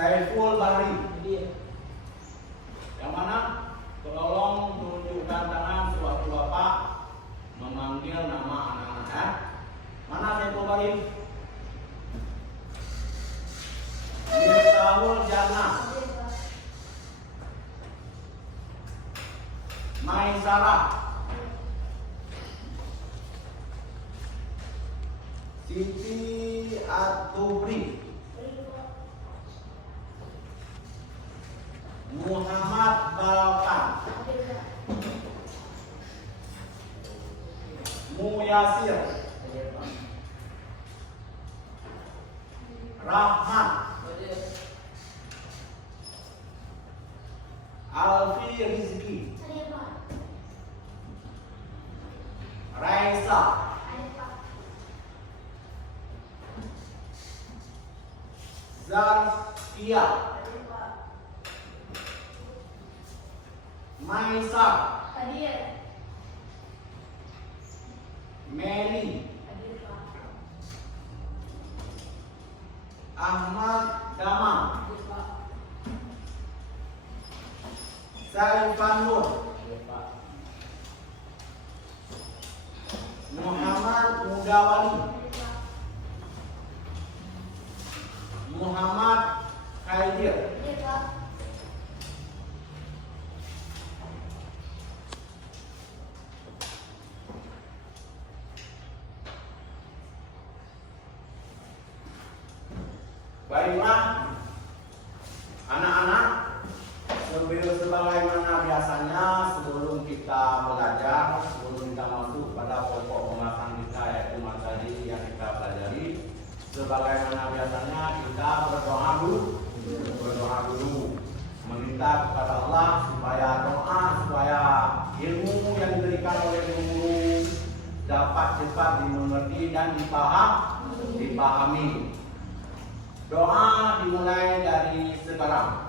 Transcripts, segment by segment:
Saiful Bahri. Yang mana? Tolong tunjukkan tangan sewaktu Bapak memanggil nama anak-anak. Mana Saiful Bahri? Miftahul Jannah. Maisarah. Siti Atubri. Muhammad Balkan. Muyasir. Rahmat. Alfi Rizki. Raisa. Zarkia. Maisa. Meli. Ahmad Damang. Saifan Nur. Muhammad Mudawali. Muhammad Khaidir. Baiklah anak-anak, sebagaimana biasanya sebelum kita belajar, sebelum kita masuk pada pokok pembahasan kita yaitu materi yang kita pelajari, sebagaimana biasanya kita berdoa dulu, meminta kepada Allah supaya ilmu yang diberikan oleh guru dapat cepat dimengerti dan dipahami. Doa dimulai dari sekarang.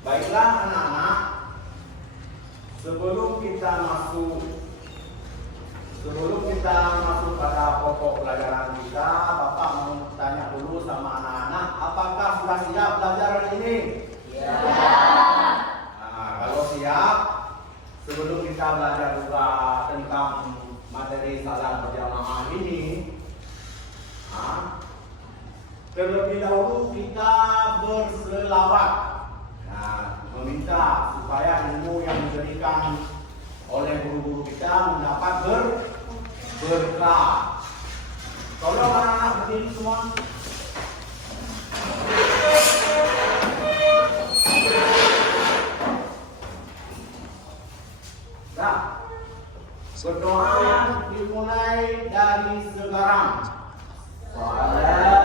Baiklah anak-anak, sebelum kita masuk pada pokok pelajaran kita, Bapak mau tanya dulu sama anak-anak, apakah sudah siap belajar hari ini? Ya. Nah, kalau siap, sebelum kita belajar juga tentang materi salat berjamaah ini, terlebih dahulu kita berselawat. Meminta supaya ilmu yang diberikan oleh guru-guru kita mendapat berkah. Tolong anak-anak berdiri semua. Nah, berdoa dimulai dari sekarang. Amin.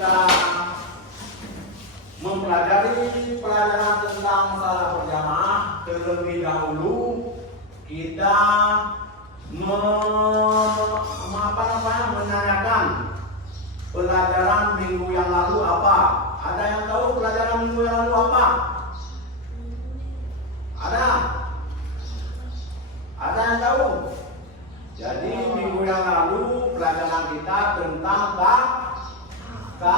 kita mempelajari pelajaran tentang salat berjamaah, terlebih dahulu kita menanyakan pelajaran minggu yang lalu apa? Ada yang tahu pelajaran minggu yang lalu apa? Ada? Ada yang tahu? Jadi minggu yang lalu pelajaran kita tentang ya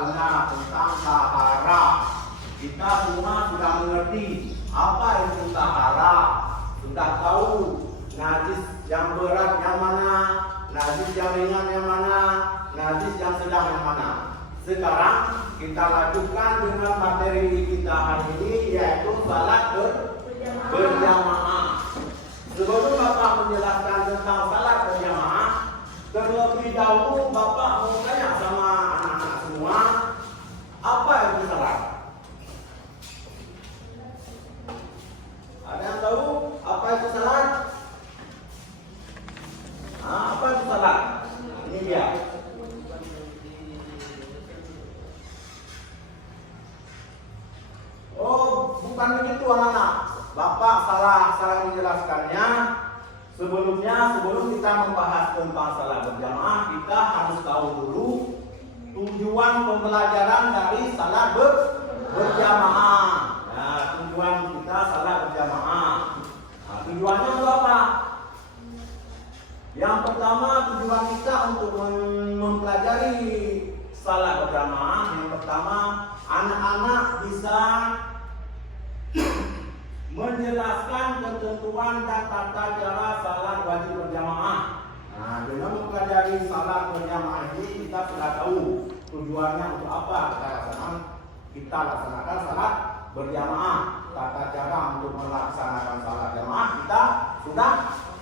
benar, tentang tahara. Kita semua sudah mengerti apa itu tahara. Sudah tahu najis yang berat yang mana, najis yang ringan yang mana, najis yang sedang yang mana. Sekarang kita lanjutkan dengan materi kita hari ini, yaitu salat berjamaah. Sebelum Bapak menjelaskan tentang salat berjamaah, terlebih dahulu Bapak mau tanya sama anak-anak semua, apa itu salat? Ada yang tahu apa itu salat? Apa itu salat? Ini dia. Oh, bukan begitu anak-anak. Bapak salah menjelaskannya. Sebelum kita membahas tentang salat berjamaah, kita harus tahu dulu tujuan pembelajaran dari salat berjamaah. Nah, tujuan kita salat berjamaah. Nah, tujuannya untuk apa? Yang pertama, tujuan kita untuk mempelajari salat berjamaah. Yang pertama, anak-anak bisa menjelaskan ketentuan dan tata cara salat wajib berjamaah. Nah, dengan mempelajari salat berjamaah ini kita sudah tahu tujuannya untuk apa kita laksanakan salat berjamaah. Tata cara untuk melaksanakan salat jamaah kita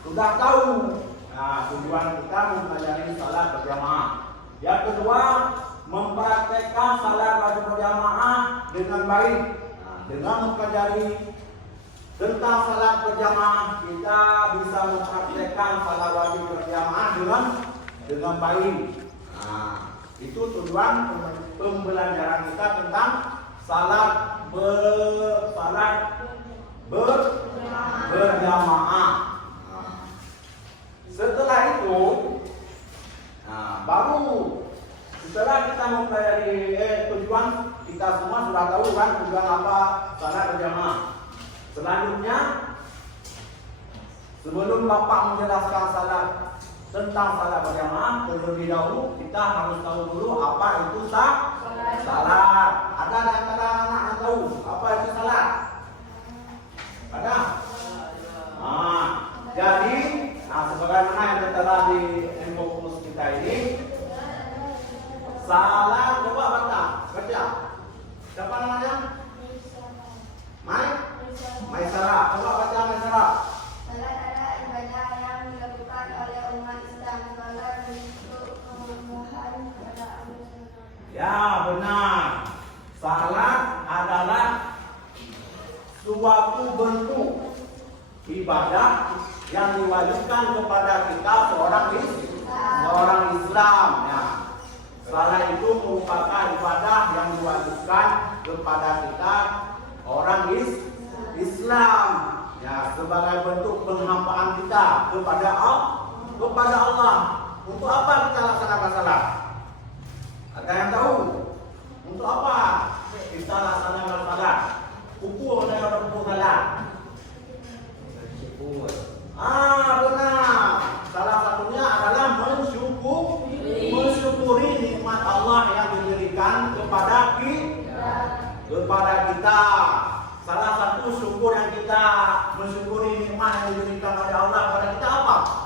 sudah tahu. Nah, tujuan kita mempelajari salat berjamaah. Yang kedua, mempraktekkan salat wajib berjamaah dengan baik. Nah, dengan mempelajari tentang salat berjamaah, kita bisa mempraktekkan salat wajib berjamaah dengan baik. Nah, itu tujuan pembelajaran kita tentang salat berjamaah. Setelah itu, baru setelah kita mempelajari tujuan, kita semua sudah tahu kan tujuan apa salat berjamaah. Selanjutnya, sebelum Bapak menjelaskan tentang salat berjamaah, terlebih dahulu kita harus tahu dulu apa itu salat. Ada di antara anak yang tahu apa itu salat? Ada? Jadi, sebagaimana yang telah di fokus kita ini, salat, coba baca. Siapa namanya? Maisara. Coba baca Maisara. Salat adalah ibadah yang dilakukan oleh umat Islam. Salat untuk kemewahan kepada Allah. Ya, benar. Salat adalah suatu bentuk ibadah yang diwajibkan kepada kita seorang Islam. Ya. Salat itu merupakan ibadah yang diwajibkan kepada kita orang Islam. Ya, sebagai bentuk penghambaan kita kepada Allah. Untuk apa kita laksanakan salat? Ada yang tahu? Untuk apa kita laksanakan salat? Ukur dan ukur salat. Benar. Salah satunya adalah mensyukuri nikmat Allah yang diberikan kepada kita. Salah satu syukur yang kita mensyukuri nikmat yang diberikan oleh Allah kepada kita apa?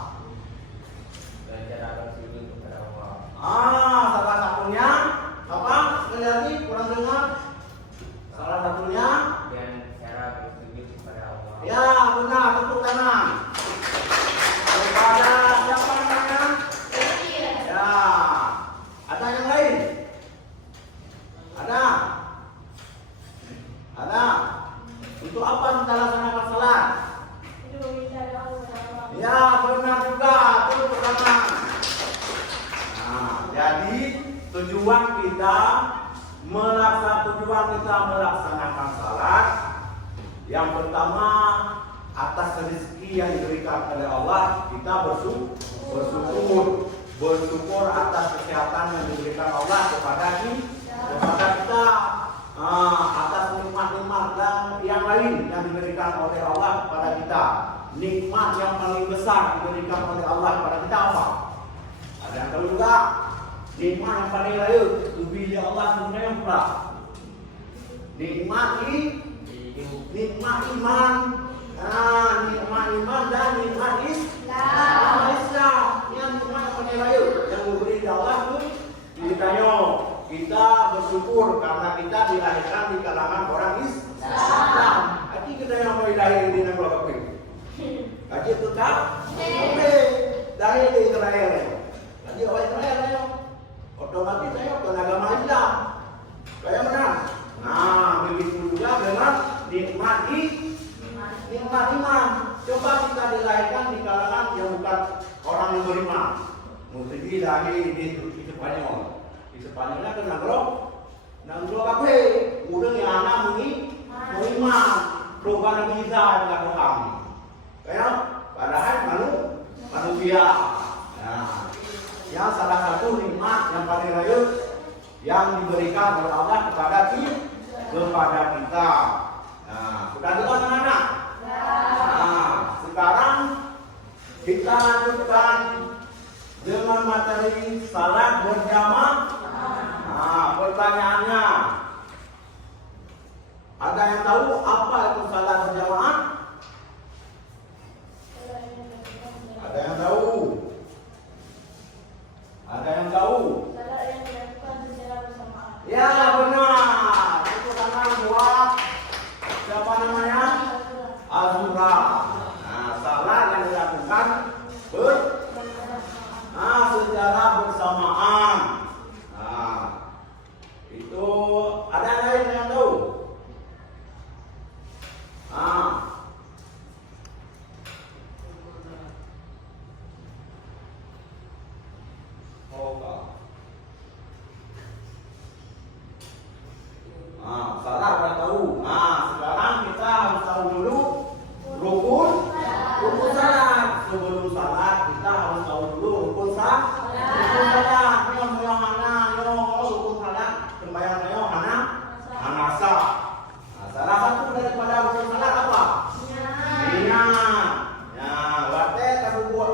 Salah satunya tujuan kita melaksanakan salat yang pertama atas rezeki yang diberikan oleh Allah kita bersyukur atas kesehatan yang diberikan Allah kepada kita, atas nikmat-nikmat yang lain yang diberikan oleh Allah kepada kita. Nikmat yang paling besar diberikan oleh Allah kepada kita apa? Ada yang tahu juga? Nikmat yang paling raya diberi Allah sebenarnya pula. Nikmat iman, nikmat iman dan nikmat Islam. Yang nikmat yang paling raya yang diberi Allah itu ditanya. Kita bersyukur karena kita dilahirkan di kalangan orang Islam. Aji kita yang mau lahir di negara apa? Aji itu tak? Dari Israel. Aji orang Israel. Otomatis saya ke agama Islam. Kayak mana? Nah, begitu juga dengan nikmat iman. Coba kita dilahirkan di kalangan yang bukan orang yang beriman. Mesti lahir di Spanyol. Di Spanyolnya ke Nagro kafe. Udah yang anak beriman. Perubahan bisa dengan Tuhan. Kayak padahal manusia. Nah, yang salah satu nikmat yang paling raya yang diberikan oleh Allah kepada kita. Nah, sudah jelas anak-anak? Nah, sekarang kita lanjutkan dengan materi salat berjamaah. Nah, pertanyaannya, ada yang tahu apa itu salat berjamaah? Ada yang tahu? Ada yang tahu? Salat yang dilakukan secara bersamaan. Ya benar. Itu tangan buat siapa namanya? Azura. Nah, salat yang dilakukan secara bersamaan. Nah, itu ada yang lain yang tahu? Salah udah tahu. Sekarang kita harus tahu dulu rukun salat. Sebelum salat kita harus tahu dulu rukun salat. Yang mana rukun salat sembahyang hanasa. Salah satu daripada rukun salat apa? Niat. Ya, berarti kalau buat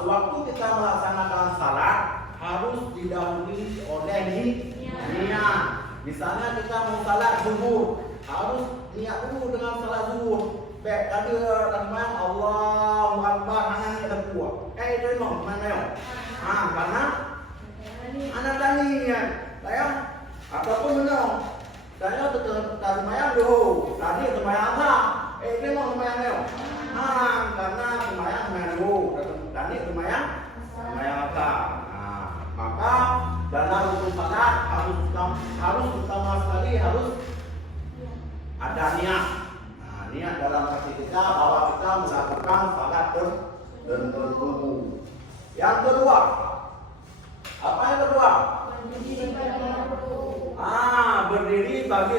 sewaktu kita melaksanakan salat harus didahului oleh niat. Misalnya kita mau salat zuhur, harus niat dulu dengan salat zuhur. Baik, tadi sembahyang Allahu Akbar, anak ada kuat. Itu memang mana? Karena anak tadi niat. Saya ataupun benar. Saya tetap sembahyang dulu. Tadi sembahyang apa? Itu memang sembahyang. Karena sembahyang dulu. Tadi sembahyang apa? Maka dalam rukun salat harus utama sekali harus ada niat. Niat dalam hati kita bahwa kita melakukan salat tertentu. Yang kedua, apa yang kedua? Berdiri bagi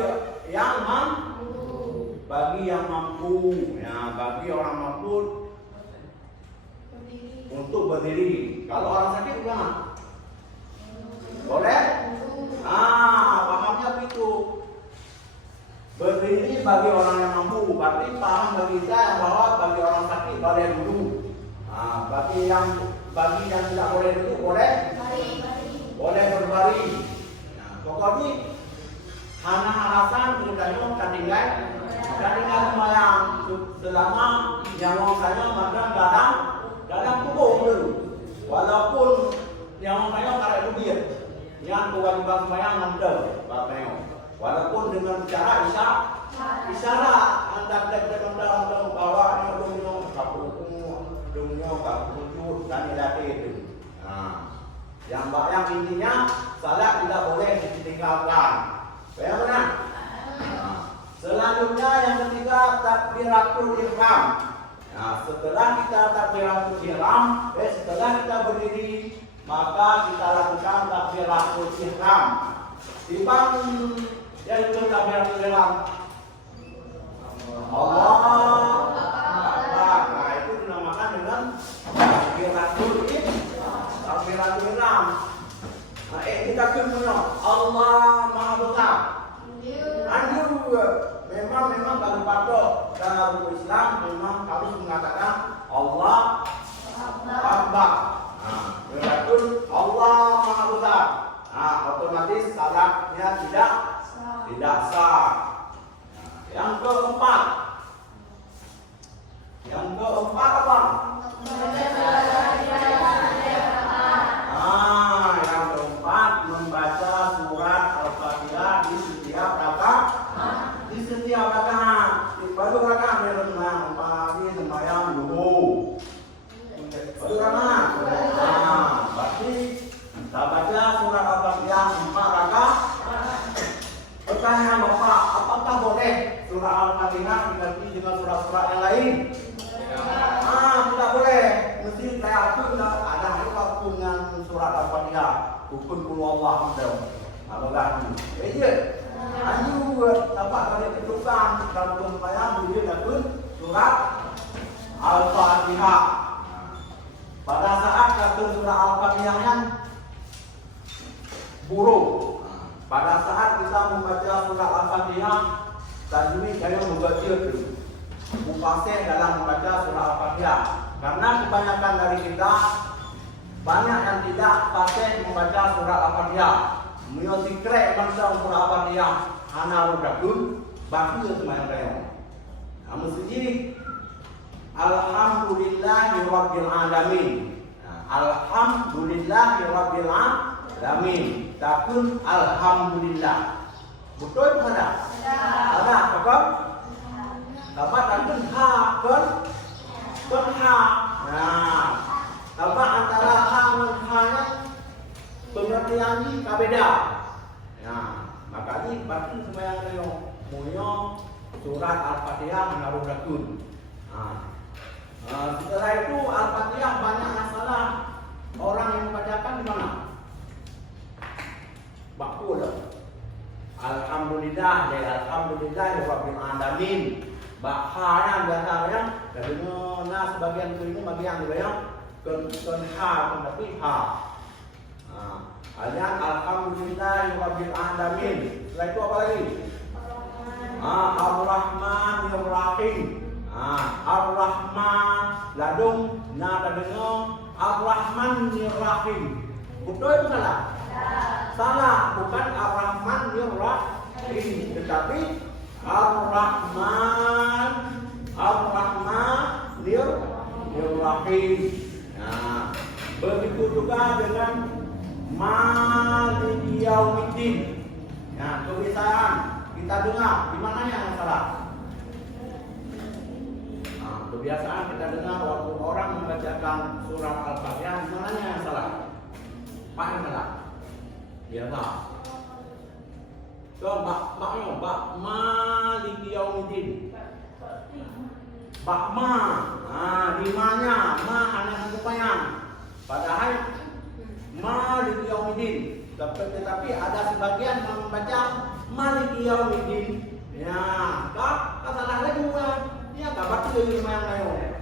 yang mampu. Ya, bagi orang mampu untuk berdiri. Kalau orang sakit gimana? Boleh? Pahamnya begitu. Berdiri bagi orang yang mampu. Berarti paham bagi kita yang bahwa bagi orang sakit boleh dulu. Bagi yang tidak boleh dulu boleh? Boleh berbaring. Pokoknya hana alasan mudahnya kadingan sembahyang selama nyawa saya makan dalam tubuh dulu. Walaupun nyawa saya karek kubir. Yang kewajiban sembahyang nanti, Bapak. Walaupun dengan cara isyarat anda tidak bawanya dunia kapur dan ilati itu. Yang intinya salat tidak boleh ditinggalkan. Bagaimana? Selanjutnya yang ketiga takbiratul ihram. Setelah kita takbiratul ihram, setelah kita berdiri maka kita lakukan takbiratul ihram. Timbang yang itu takbiratul ihram. Allah Akbar. Nah, itu dinamakan dengan takbiratul ihram. Nah, kita kena Allah Maha Besar. Anjur memang kalau patut dalam Islam memang harus mengatakan Allah Akbar. Nah, betul Allah Maha Besar. Nah, otomatis salatnya tidak sah. Yang keempat apa? Yang keempat membaca surat Al-Fatihah di setiap rakaat. Baru rakaat memang pagi sembahyang dulu. Baru rakaat. Berarti kita baca surat Al-Fatihah 4 rakaat. Pertanyaan Bapak, apakah boleh surah Al-Fatihah diganti dengan surah-surah yang lain? Tidak boleh. Mesti saya akui ada waktu dengan surat Al-Fatihah. Hukum Allah ganti. Anjur dapat balik ketukan dalam sembahyang boleh dapat surat Al-Fatihah. Pada saat kata surah Al-Fatihah yang buruk. Pada saat kita membaca surah Al-Fatihah, tajwid saya membaca itu. Mufasih dalam membaca surah Al-Fatihah. Karena kebanyakan dari kita banyak yang tidak fasih membaca surah Al-Fatihah. Menyotikrek bangsa surah Al-Fatihah hana rudakun baki sembahyang kaya. Namun sendiri Alhamdulillahi Rabbil Alamin. Alhamdulillahi Rabbil Alamin. Takun Alhamdulillah. Betul tak? Ada apa? Dapat takun ha kan ha. Nah, dapat antara ha dan ha pengertian ini beda. Nah, maka ini bagi sembahyang kaya moyo surat Al-Fatihah menaruh dakun. Setelah itu Al-Fatihah banyak masalah orang yang membacakan di mana? Bakul. Alhamdulillah dan alhamdulillah rabbil alamin. Bahaya biasanya dari mana sebagian itu bagian dibayang kon ha tapi ha. Alian alhamdulillah rabbil alamin. Setelah itu apa lagi? Ar-Rahmanir Rahim. Ar-Rahman ladung nada dengar Ar-Rahmanir Rahim. Betul itu salah? Salah, bukan Ar-Rahmanir Rahim, tetapi Ar-Rahmanir Rahim. Nah, begitu juga dengan Maliki Yaumiddin. Nah, kebiasaan kita dengar di mana yang salah? Kebiasaan kita dengar waktu orang membacakan surat Al-Fatihah di mana yang salah? Pak yang salah. Ya tak. So, bak Maliki Yaumiddin. Bak ma. Di mana? Ma hanya kepanjang. Padahal Maliki Yaumiddin. Tetapi ada sebagian yang membaca Maliki Yaumiddin. Ya, tak salah lagi bukan. Ya, kabar tu yang lain.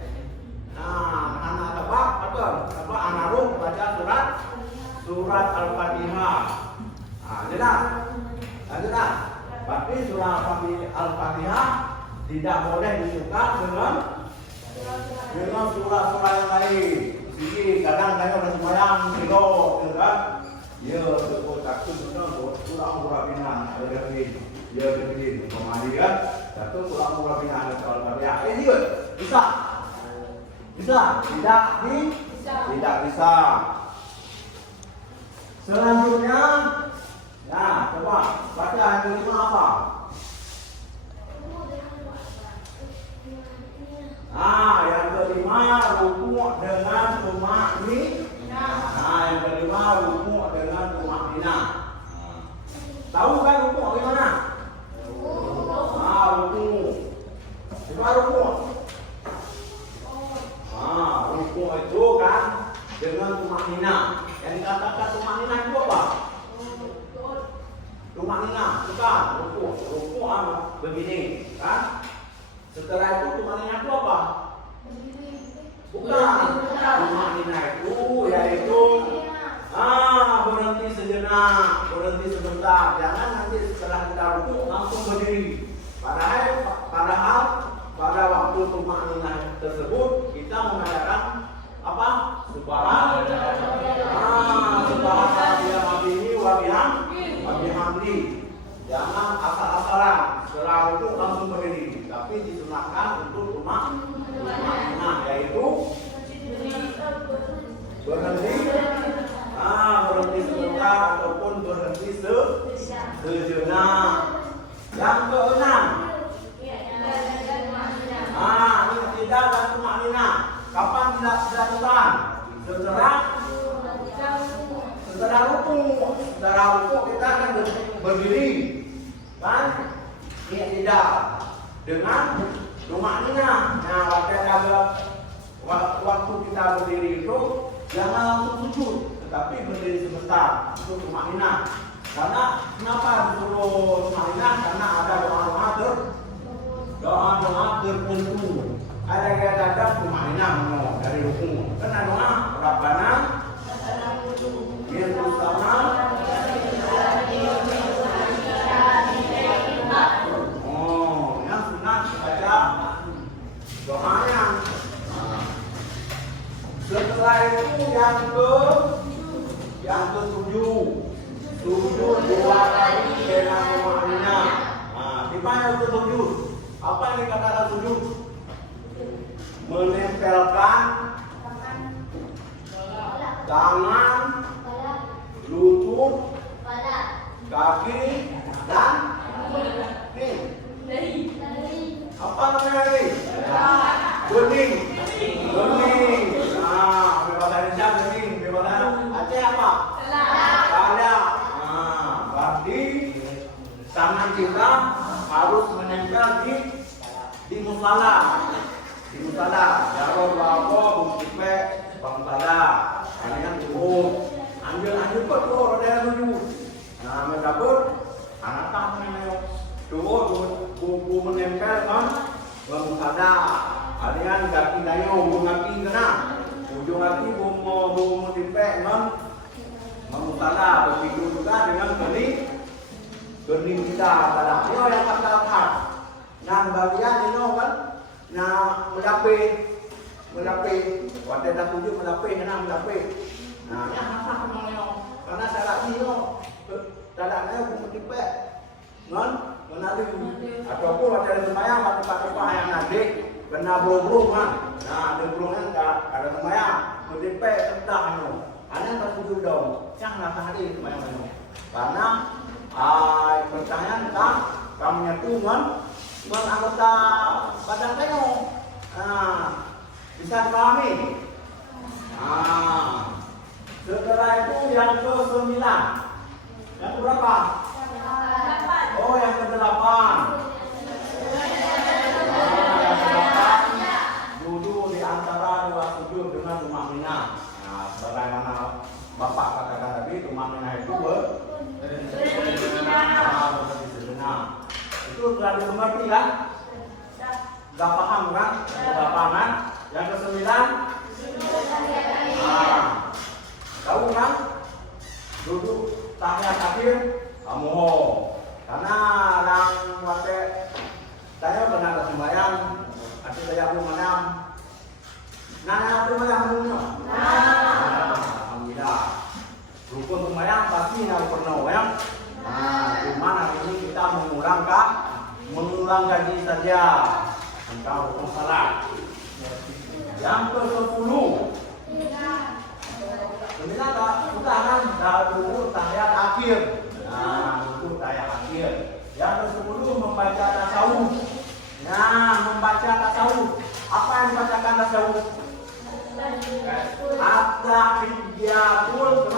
Anak kabar apa? Kabar anak baca surat Al-Fatihah. Jelas. Jelas. Tapi surah Al-Fatihah tidak boleh ditukar dengan surah-surah yang lain. Jadi kadang saya bersembahyang kilo, kan? Ya, betul takut betul. Surah Pinang ada lagi. Ya, begini. Kemudian satu surah Pinang ada Al-Fatihah. Ini bisa. Bisa? Tidak bisa. Selanjutnya, nah coba baca yang kelima apa? Yang kelima ruku' dengan tumakninah. Yang kelima ruku' dengan tumakninah. Tahu kan ruku' gimana? Ruku'. Coba ruku'. Ruku' itu kan dengan tumakninah. Yang sejenak, berhenti sebentar. Jangan nanti setelah kita rukuk langsung berdiri. Padahal pada waktu tumakninah tersebut kita mengadakan apa? Subhanallah wa bihamdi. Jangan asal-asalan setelah rukuk langsung berdiri, tapi disunahkan untuk tumakninah, yaitu berhenti sebentar ataupun berhenti sejenak. Yang keenam, ini tidak dan tumakninah. Kapan tidak dilakukan? Setelah rukuk kita akan berdiri, kan? Ini tidak dengan tumakninah. Nah, waktu kita berdiri itu jangan langsung sujud, tetapi berdiri sebentar untuk tumakninah. Karena kenapa disuruh tumakninah? Karena ada doa-doa tertentu. Ada tumakninah dari rukun. Karena doa Rabbana yang utama. Yang sunat baca doanya. Setelah itu yang ketujuh, sujud 2 kali dengan tumakninah. Di mana itu sujud? Apa yang dikatakan sujud? Menempelkan tangan, lutut, kaki, dan apa namanya ini? Bening. Bahasa Indonesia bening. Bahasa Aceh apa? Dada. Berarti tangan kita harus menempel di musala. Jaro bako bukipe pangtala. Ini kan turun. Anjir kok turun ada tujuh. Nah, mereka pun anak namanya turun buku menempel kan musala. Alian kaki dayo mengaki kena. Ujung kaki mau tipe kan musala. Begitu juga dengan bening kita adalah ini yang kata-kata. Nah, bagian ini kan nah melapih waktu dah tujuh melapih. Nah yang apa namanya? Karena syarat ini syaratnya bukan tipe non menadi ataupun ada sembahyang waktu tempat yang nanti kena belum kan. Nah ada belumnya ada sembahyang tipe tentang itu. Ada yang tertuju dong. Yang nak hari sembahyang itu. Karena pertanyaan tentang kamu nyetuman anggota badan kamu, bisa dipahami. Setelah itu yang ke-9, yang ke-berapa? Oh, yang ke-8. Yang ke-8 duduk di antara dua sujud dengan tumakninah. Nah, sebagaimana Bapak katakan tadi, tumakninah itu berhenti sejenak. Itu sudah dimengerti kan? Sudah paham kan? Sudah paham kan? Yang ke-9 tahu kan? Duduk tahiyat akhir kamu karena orang waktu saya pernah ke sembahyang ada saya belum menang. Nah, aku menang dulu. Alhamdulillah. Rukun sembahyang pasti harus penuh ya. Nah, cuma hari ini kita mengulang kaji saja tentang rukun salat. Yang ke-10, sudah kan duduk tahiyat akhir. Nah, duduk tahiyat akhir. Yang ke-10 membaca tasawuf. Nah, membaca tasawuf. Apa yang dibacakan tasawuf? At-tahiyyatul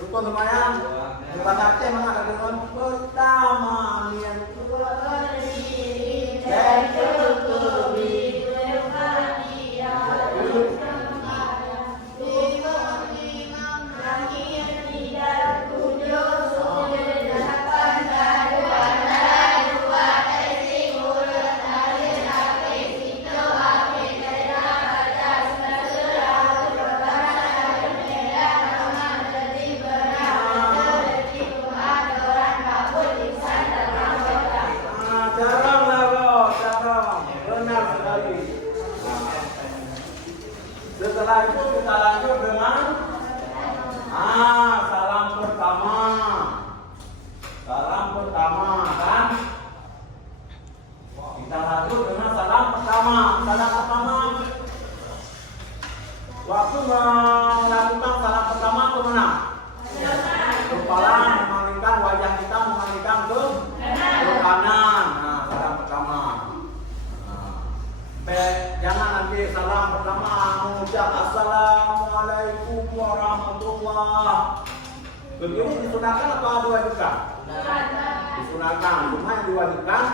Rukun lumayan. Bahasa Aceh mana ada rukun pertama yang berdiri dan cukupi berhadiah imam terakhir tidak tujuh sujud delapan dua isi mulut akhir akhir itu akhir daerah baca surah berbahan merah nama jadi benar jadi Tuhan orang kabul insan dalam kota. jarang lah kok, jarang. Benar sekali. Setelah itu kita lanjut dengan salam pertama. Salam pertama kan? Kita lanjut dengan salam pertama. Salam pertama. Waktu melakukan salam pertama kemana? Kepala memalingkan wajah kita memalingkan ke kanan. Nah, salam pertama. Jangan nanti salam pertama mengucap assalamualaikum warahmatullah. Begini disunahkan apa diwajibkan? Disunahkan. Cuma yang diwajibkan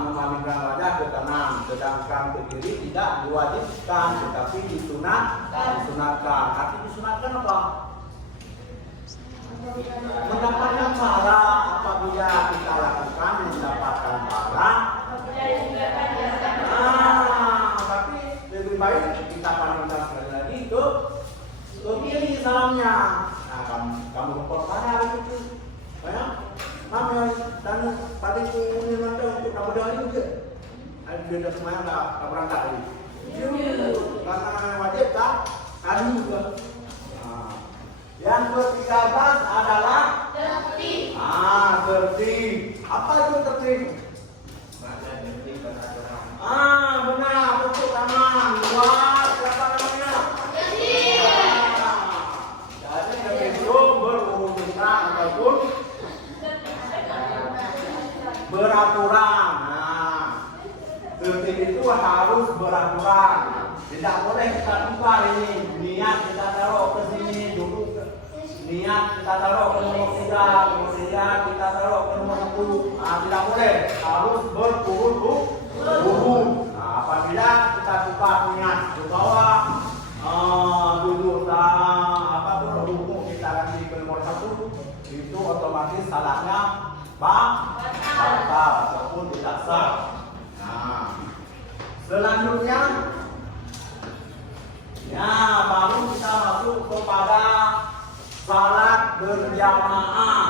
memalingkan wajah ke kanan, sedangkan ke kiri tidak diwajibkan, tetapi disunahkan. Arti disunahkan apa? Mendapatkan pahala apabila kita lakukan mendapatkan pahala. Tapi lebih baik kita palingkan sekali lagi ke kiri salamnya. Nah, kamu repot pada itu, ya? Mama dan tadi ini nanti untuk kamu dah ini juga. Dia dah semuanya dah berangkat ini. Karena wajib tak hari juga. Yang ke-13 adalah tertib. Tertib. Apa itu tertib? Benar, bentuk tangan. Luas, siapa namanya? Jadi begitu berurusan ataupun beraturan. Tertib itu harus beraturan. Tidak boleh kita lupa ini. Niat kita taruh ke sini dulu. Niat kita taruh ke nomor 3, kemudian kita taruh ke nomor 10. Tidak boleh. Harus berurut-urut. Apabila kita lupa niat ke bawah, duduk berhubung kita lagi ke nomor 1, itu otomatis salahnya batal ataupun tidak sah. Selanjutnya, baru kita masuk kepada salat berjamaah.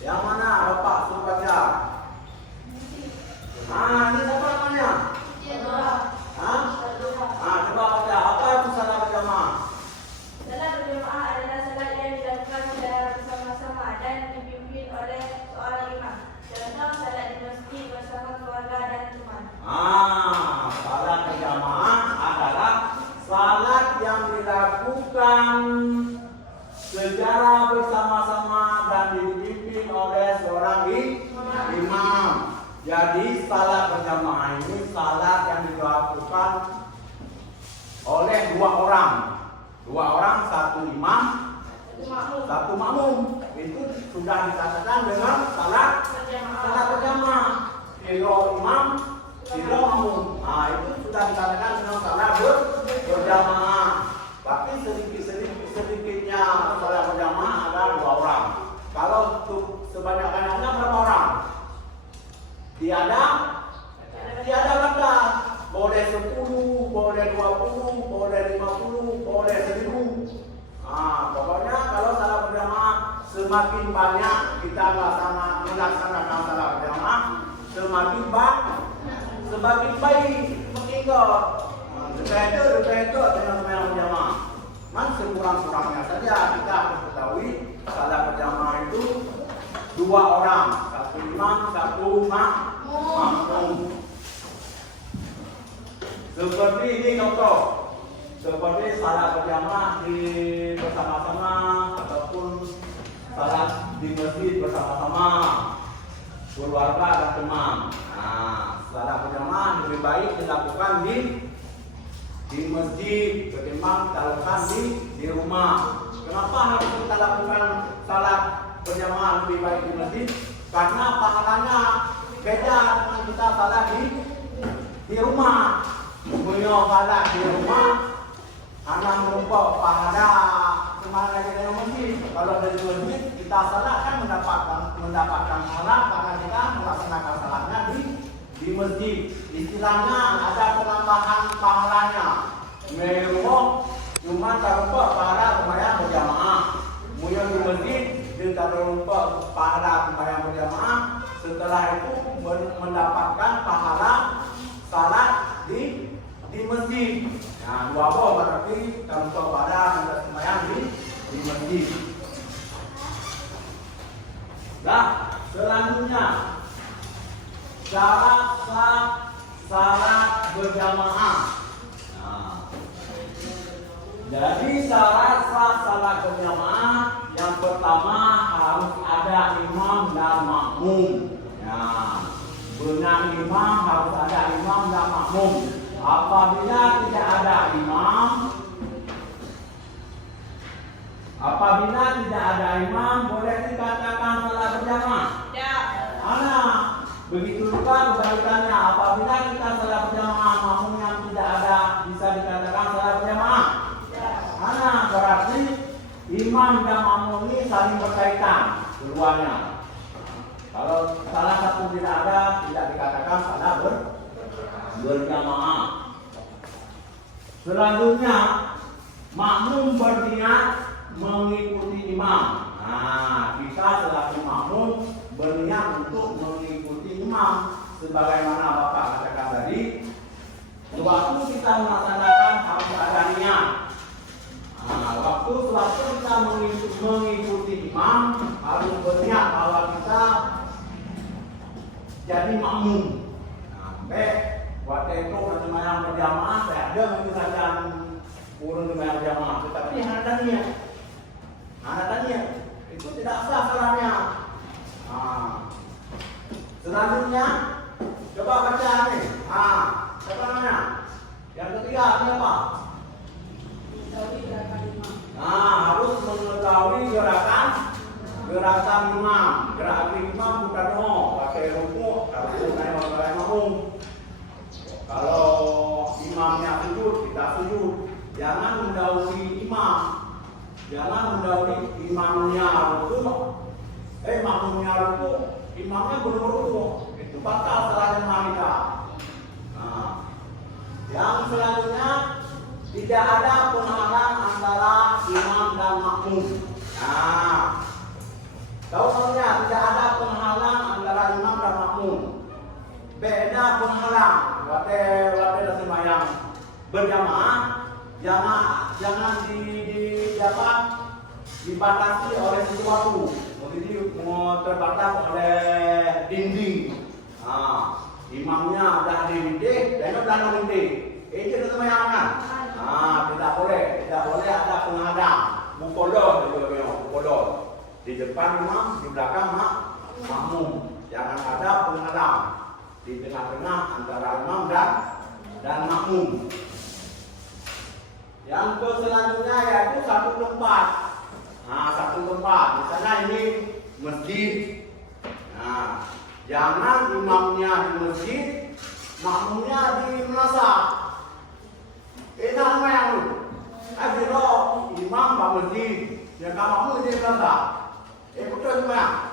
Yang mana Bapak suruh baca? Ini siapa namanya? Coba baca. Apa itu salat berjamaah? Salat berjamaah adalah salat yang dilakukan secara bersama-sama dan dipimpin oleh seorang imam. Contoh salat di masjid bersama keluarga dan teman. Salat berjamaah adalah salat yang dilakukan secara bersama-sama dan dipimpin oleh seorang imam. Jadi salat berjamaah ini salat yang dilakukan oleh dua orang, satu imam, satu makmum. Itu sudah dikatakan dengan salat berjamaah. Kilo imam, kilo makmum. Itu sudah dikatakan dengan salat berjamaah. Tapi sedikitnya salat berjamaah ada dua orang. Kalau sebanyak-banyaknya berapa orang? Tiada batas. Boleh 10, boleh 20, boleh 50, boleh 1000. Pokoknya kalau salat berjamaah semakin banyak kita melaksanakan salat berjamaah, semakin baik, semakin good. Betul dengan salat berjamaah. Sekurang-kurangnya saja kita harus ketahui salat berjamaah itu dua orang, satu imam, satu makmum. Seperti ini contoh, seperti salat berjamaah bersama-sama ataupun salat di masjid bersama-sama keluarga dan teman. Salat berjamaah lebih baik dilakukan di masjid ketimbang dilakukan di di rumah. Kenapa harus kita lakukan salat berjamaah lebih baik di masjid? Karena pahalanya beda dengan kita salat di rumah. Punya salat di rumah, anak merupakan pahala kemana kita yang masjid. Kalau dari masjid kita salat kan mendapatkan pahala karena kita melaksanakan salatnya di masjid. Istilahnya ada penambahan pahalanya. Memang cuma tak lupa pahala sembahyang berjamaah. Mulia di masjid dia tak lupa pahala sembahyang berjamaah. Setelah itu mendapatkan pahala salat di masjid. Nah, dua apa berarti tak lupa pahala sembahyang di masjid. Nah, selanjutnya syarat sah salat berjamaah. Jadi syarat sah salat berjamaah yang pertama harus ada imam dan makmum. Ya, benar imam harus ada imam dan makmum. Apabila tidak ada imam, boleh dikatakan salat berjamaah? Ya. Anak, begitu juga kebalikannya. Apabila kita salat berjamaah, makmum yang tidak ada, bisa dikatakan salat berjamaah? Karena berarti imam dan makmum ini saling berkaitan keduanya. Kalau salah satu tidak ada, tidak dikatakan salat berjamaah. Selanjutnya makmum berniat mengikuti imam. Nah, kita selaku makmum berniat untuk mengikuti imam, sebagaimana Bapak katakan tadi. Waktu kita melaksanakan harus ada niat. Waktu kita mengikuti imam harus berniat bahwa kita jadi makmum. Waktu itu sembahyang berjamaah, saya ada menggunakan urun sembahyang berjamaah, tetapi ada niat. Itu tidak sah salahnya. Selanjutnya coba baca nih. Siapa namanya? Yang ketiga ini apa? Harus mengetahui gerakan imam. Gerakan imam bukan pakai rukuk, harus naik makmum. Kalau imamnya sujud, kita sujud. Jangan mendahului imam. Jangan mendahului imamnya rukuk. Makmumnya rukuk, imamnya belum rukuk. Itu batal salahnya kita. Yang selanjutnya, tidak ada penghalang antara imam dan makmum. Tahu maksudnya tidak ada penghalang antara imam dan makmum. Beda penghalang. Waktu sembahyang berjamaah, jangan dibatasi oleh sesuatu. Jadi terbatas oleh dinding. Imamnya udah di dinding, dan udah dinding. Itu sembahyang kan? Tidak boleh ada penghadang. Mukodol. Di depan imam, di belakang makmum. Jangan ada penghadang. Di tengah-tengah antara imam dan makmum. Yang selanjutnya yaitu satu tempat. Misalnya ini masjid. Jangan imamnya di masjid, makmumnya di madrasah. Nama yang itu. Kalau imam di masjid, yang makmum di madrasah. Betul semua.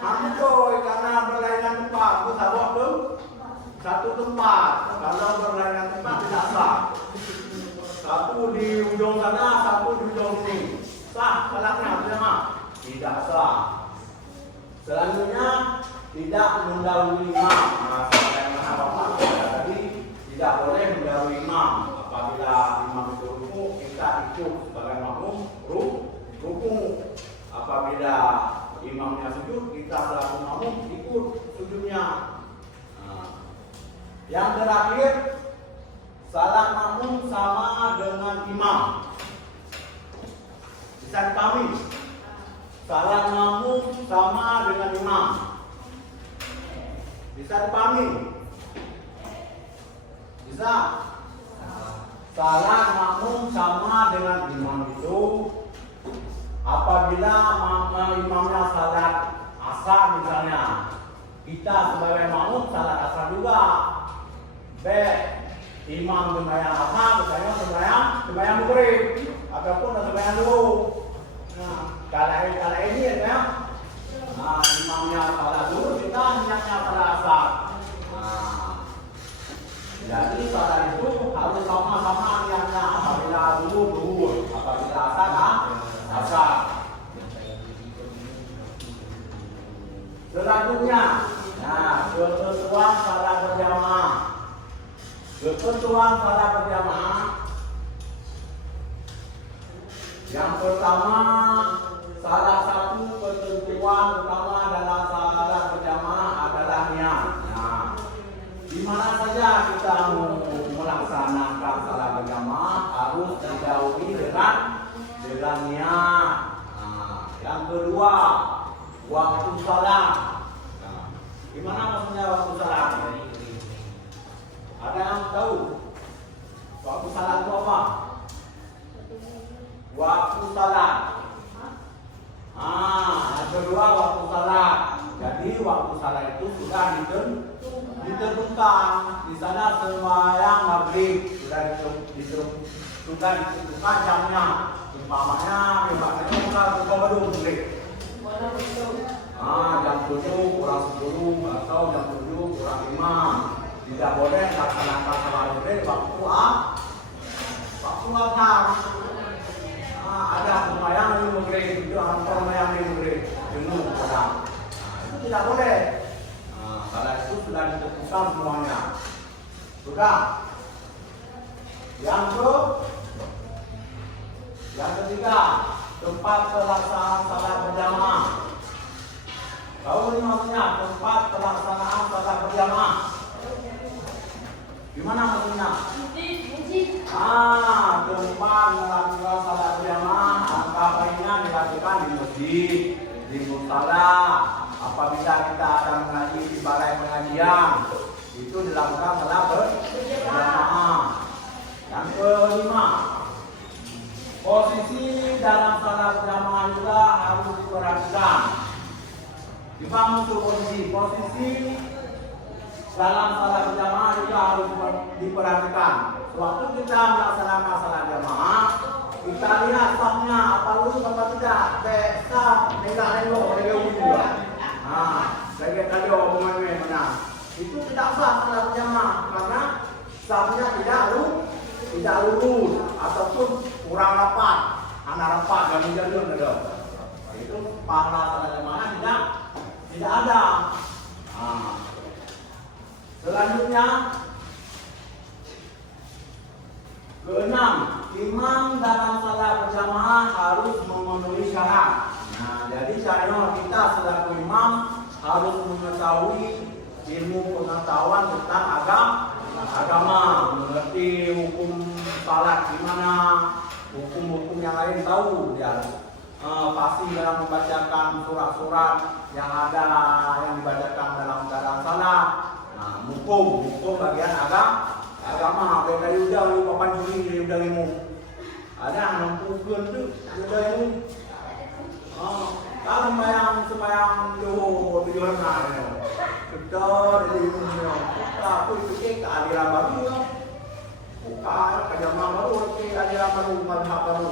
Betul, karena berlainan tempat. Itu sabuk tu satu tempat. Kalau berlainan tempat tidak sah. Satu di ujung sana, satu di ujung sini. Sah salahnya berjamaah? Tidak sah. Selanjutnya tidak mendahului imam. Sebagaimana Bapak katakan tadi, tidak boleh mendahului imam. Apabila imam itu rukuk, kita ikut sebagai makmum rukuk. Apabila imamnya sujud, kita selaku makmum ikut sujudnya. Yang terakhir, salat makmum sama dengan imam. Bisa dipahami? Salat makmum sama dengan imam. Bisa dipahami? Bisa? salat makmum sama dengan imam itu apabila imamnya salat asar misalnya, kita sebagai makmum salat asar juga. Imam sembahyang asar, misalnya sembahyang maghrib ataupun sembahyang dulu. Nah, kalau ini ya, imamnya salat dulu, kita niatnya salat asar. Jadi salat itu harus sama-sama niatnya. Apabila dulu, apabila asar. Selanjutnya, ketentuan salat berjamaah. Ketentuan salat berjamaah. Yang pertama, salah satu ketentuan utama dalam salat berjamaah adalah niat. Nah, di mana saja kita melaksanakan salat berjamaah harus didahului dengan niat. Nah, yang kedua, waktu salat. Nah, gimana maksudnya waktu salat? Ada yang tahu? Waktu salat itu apa? Waktu salat. Yang kedua waktu salat. Jadi waktu salat itu sudah ditentukan. Di sana sembahyang maghrib sudah ditentukan jamnya. Umpamanya bukan bedung maghrib. Jam 7 kurang 10 atau jam 7 kurang 5. Tidak boleh laksanakan salat maghrib waktu asar. Ada sembahyang di maghrib, itu sembahyang di maghrib jenuh orang. Itu tidak boleh. Salat itu sudah ditentukan semuanya. Sudah. Yang ketiga, tempat pelaksanaan salat berjamaah. Tahu ini maksudnya tempat pelaksanaan salat berjamaah. Gimana maksudnya? Tempat melakukan salat berjamaah angka baiknya dilakukan di masjid, di musala. Apabila kita ada mengaji di balai pengajian, itu dilakukan salat berjamaah. Yang kelima, posisi dalam salat berjamaah juga harus diperhatikan. Dipahami tuh posisi dalam salat berjamaah juga harus diperhatikan. Waktu kita melaksanakan salat jamaah, kita lihat sahnya apa lurus apa tidak. Sah nengok juga. Saya tadi omongan mana? Itu tidak sah salat jamaah karena sahnya tidak lurus ataupun kurang rapat. Anak rapat dan jalur ada. Itu pahala salat jamaah tidak ada. Selanjutnya, keenam, imam dalam salat berjamaah harus memenuhi syarat. Nah, jadi syarat kita selaku imam harus mengetahui ilmu pengetahuan tentang agama, mengerti hukum salat gimana, hukum-hukum yang lain tahu dia. Pasti dalam membacakan surat-surat yang ada yang dibacakan dalam salat. Hukum bagian agama dari udah lu papan juri udah ilmu ada nampukeun tuh udah ilmu kalau sembayang doh tujuanna kita dari ilmu aku itu keadilan baru buka kajama baru keadilan baru mazhab baru.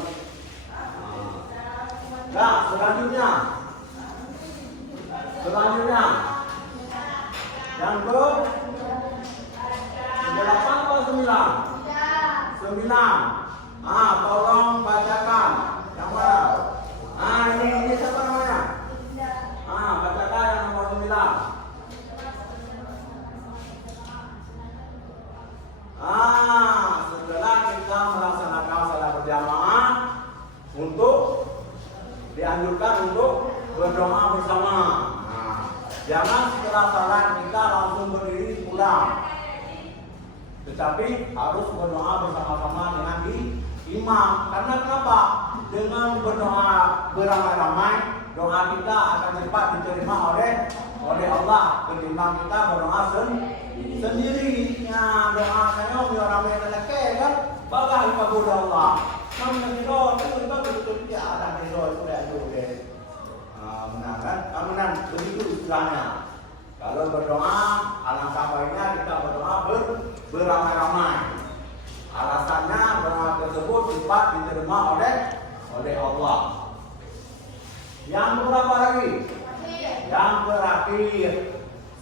Nah, selanjutnya yang ke 8 atau 9? 9. Tolong bacakan. Yang mana? Ini siapa namanya? Bacakan yang nomor 9. Setelah kita melaksanakan salat berjamaah dianjurkan untuk berdoa bersama. Jangan setelah salat kita langsung berdiri pulang. Tetapi harus berdoa bersama-sama dengan imam. Karena kenapa? Dengan berdoa beramai-ramai, doa kita akan cepat diterima oleh Allah. Ketimbang kita berdoa sendiri. Doa saya ramai-ramai kan Bagai kabul Allah. Namun ridho itu betul dia ada ridho itu dia itu deh. Benar kan? Aminan begitu istilahnya. Kalau berdoa, alangkah baiknya kita berdoa beramai-ramai. Alasannya doa tersebut cepat diterima oleh Allah. Yang berapa lagi? Yang terakhir,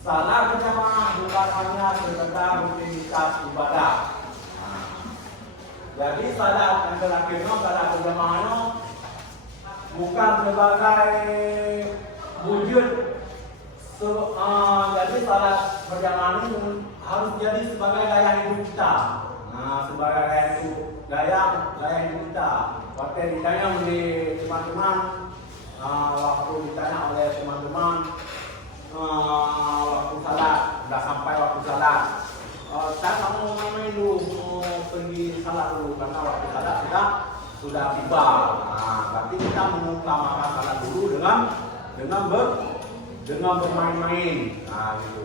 salat berjamaah bukan hanya sekedar rutinitas ibadah. Jadi salat yang terakhirnya, salat berjamaahnya bukan sebagai wujud. Jadi salat berjamaah ini harus jadi sebagai gaya hidup kita. Sebagai gaya hidup kita. Waktu ditanya oleh teman-teman, waktu ditanya oleh teman-teman, waktu salat, sudah sampai waktu salat. Saya mau main dulu, mau pergi salat dulu karena waktu salat sudah tiba. Berarti kita mengutamakan salat dulu dengan bermain-main. Gitu.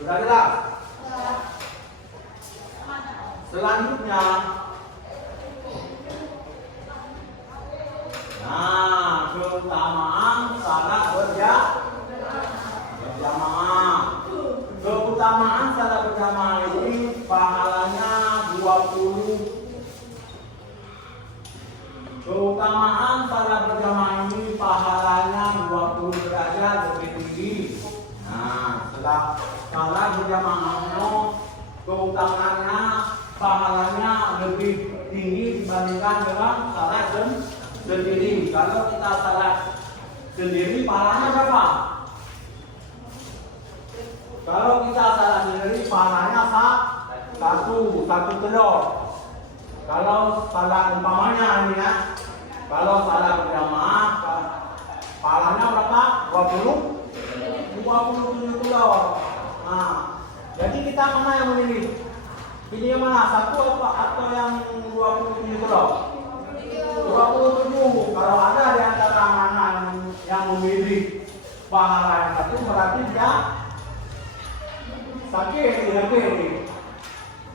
Sudah jelas? Selanjutnya, keutamaan salat berjamaah. Keutamaan salat berjamaah ini pahalanya 20. Keutamaan salat berjamaah ini pahalanya 20 derajat lebih tinggi. Setelah salat berjamaahnya, keutamaannya pahalanya lebih tinggi dibandingkan dengan salat sendiri. Kalau kita salat sendiri pahalanya berapa? Kalau kita salat sendiri pahalanya satu telur. Kalau salat umpamanya ini ya, kalau salat berjamaah pahalanya berapa? 27 telur. Jadi kita mana yang memilih? Pilih yang mana? Satu atau yang 27 telur? 27. Kalau ada di antara mana yang memilih pahala yang satu, berarti dia sakit,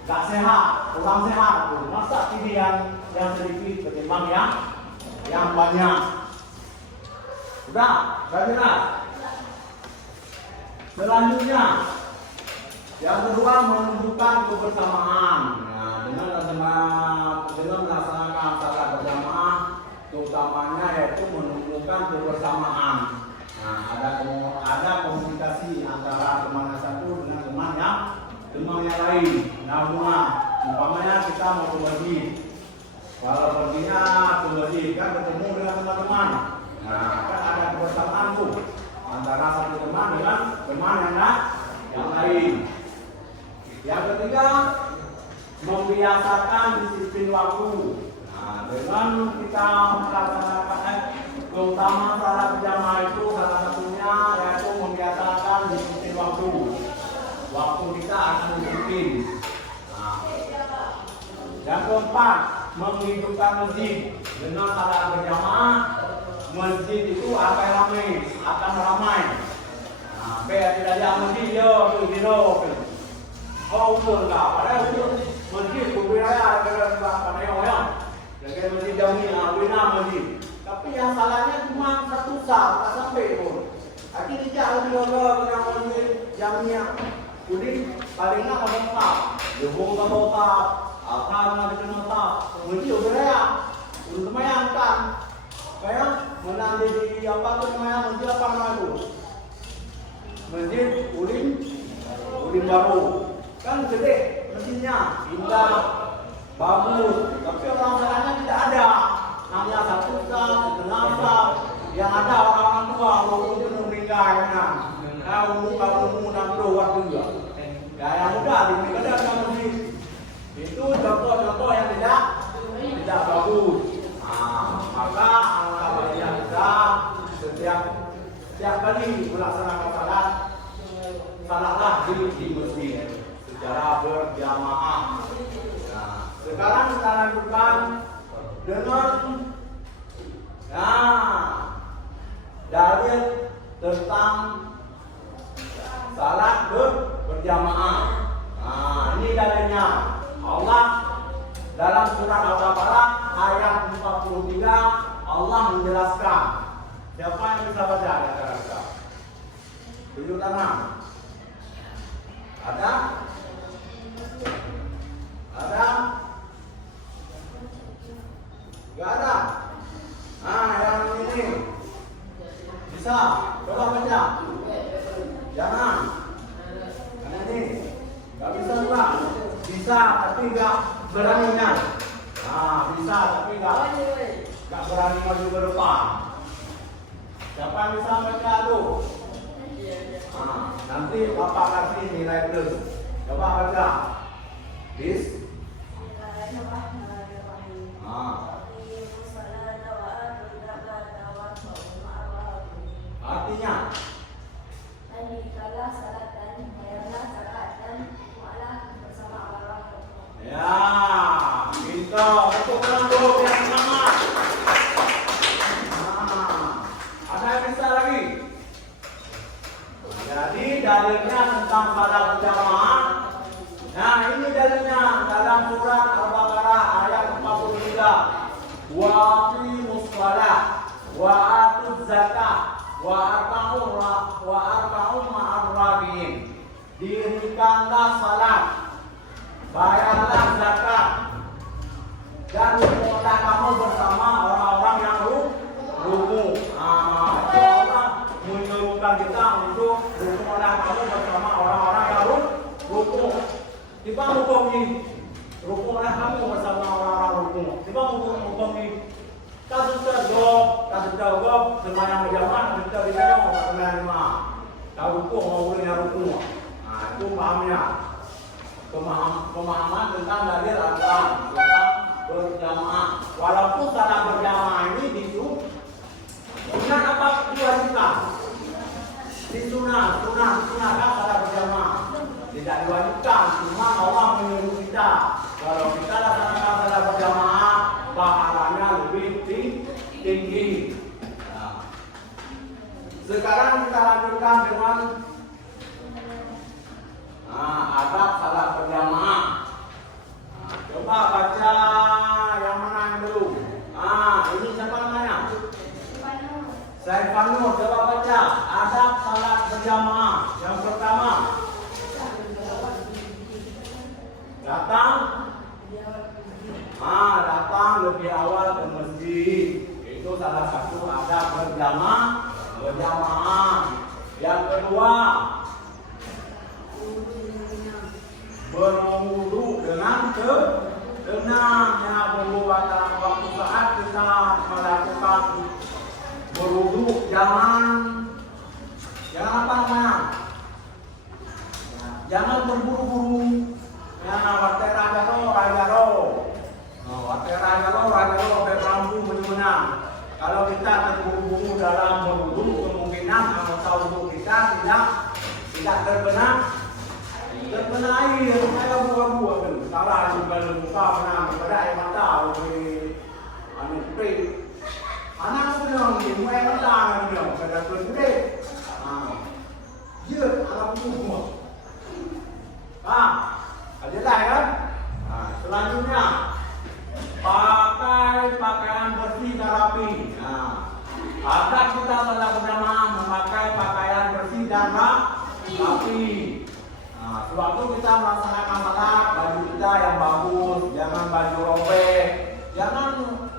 gak sehat, kurang sehat. Masa pilih yang sedikit ketimbang yang banyak? Sudah jelas. Selanjutnya, yang kedua menunjukkan kebersamaan. Dengan melaksanakan salat berjamaah, keutamanya yaitu menunjukkan kebersamaan. Ada komunikasi antara teman satu dengan teman yang lain. Umpamanya kita mau ke masjid. Kalau perginya ke masjid kan ketemu dengan teman-teman. Kan ada kebersamaan tuh antara satu teman dengan teman yang lain. Yang ketiga, membiasakan disiplin waktu. Dengan kita melaksanakan keutamaan salat berjamaah itu salah satunya yaitu membiasakan disiplin waktu. Waktu kita akan disiplin. Yang keempat, menghidupkan masjid. Dengan salat berjamaah, masjid itu akan ramai. Tidak ada masjid usul enggak, padahal usul masjid budaya pada orang. Jadi masjid jauh ni, masjid. Tapi yang salahnya cuma satu sah, tak sampai pun. Akhirnya dia lebih orang masjid jamnya. Jadi palingnya ada tak, jauh kalau tak, akan ada tak. Masjid budaya, untuk semayangkan. Kayak menanti di apa tu namanya masjid apa nama itu? Masjid Ulin baru. Kan gede mesinnya, indah, bagus. Tapi orang salahnya tidak ada. Namanya satu sah, setengah sah. Yang ada orang tua, orang itu meninggal kan. Kalau muda keluar juga. Yang muda di negara ada masjid. Itu contoh-contoh yang tidak bagus. Maka apabila kita setiap kali melaksanakan salatlah di masjid secara berjamaah. Sekarang kita lanjutkan dengan dalil tentang salat berjamaah. Ini dalilnya. Allah Dalam surat Al-Baqarah ayat 43 Allah menjelaskan. Siapa yang bisa baca di antara kita? Tunjuk tangan. Ada? Ada? Gak ada? Nah, yang ini bisa. Coba baca. Jangan. Karena ini gak bisa juga. Bisa tapi gak beraninya. Nah, bisa tapi gak berani maju ke depan. Siapa yang bisa baca tuh? Nah, nanti Bapak kasih nilai plus. Coba baca. Artinya Dikala salat dan bayarlah zakat dan mualah bersama orang-orang. ya, kita untuk dulu yang semangat. Ada yang bisa lagi? Jadi dalilnya tentang salat berjamaah. Nah, ini dalilnya dalam surat Al-Baqarah ayat 43. Wa aqimus shalah wa atuz zakah wa arka'u ma'ar rabiin. Dirikanlah salat, bayarlah zakat, dan rukuklah kamu bersama orang-orang yang ruku. Itu Allah menyuruhkan kita untuk rukuklah kamu bersama orang-orang yang ruku. Tiba hukum ini, rukuklah kamu bersama orang-orang ruku. Tiba hukum ini. Kasus terjawab semuanya berjamaah kita dikatakan mau menerima tahu ruku mau bolehnya ruku. Nah, itu pahamnya pemahaman tentang dalil Al-Quran tentang berjamaah. Walaupun salat berjamaah ini sunah apa diwajibkan? Di sunah kan salat berjamaah tidak diwajibkan. Cuma Allah menyuruh kita kalau kita laksanakan salat berjamaah pahalanya lebih tinggi. Nah, sekarang kita lanjutkan dengan adab salat berjamaah. Coba baca yang mana yang dulu? Ini siapa namanya? Saifanur. Coba baca adab salat berjamaah. Yang pertama, datang lebih awal ke masjid. Itu salah satu adab berjamaah. Yang kedua, berwudu dengan tenang. Ya, waktu saat kita melakukan berwudu jangan apa namanya? Jangan berburu-buru. Ya, ragaro, berlampu menyenang. Kalau kita terburu-buru dalam berwudu, kemungkinan anggota wudu kita tidak terkena air. Saya buah-buah kan. Salah juga muka menang pada air mata oleh prik. Anak senang di air mata kan pada prik. Dia anak buah. Jelas kan? Selanjutnya pakai pakaian bersih dan rapi. Adab kita salat berjamaah memakai pakaian bersih dan rapi. Sewaktu kita melaksanakan salat, baju kita yang bagus, jangan baju robek. Jangan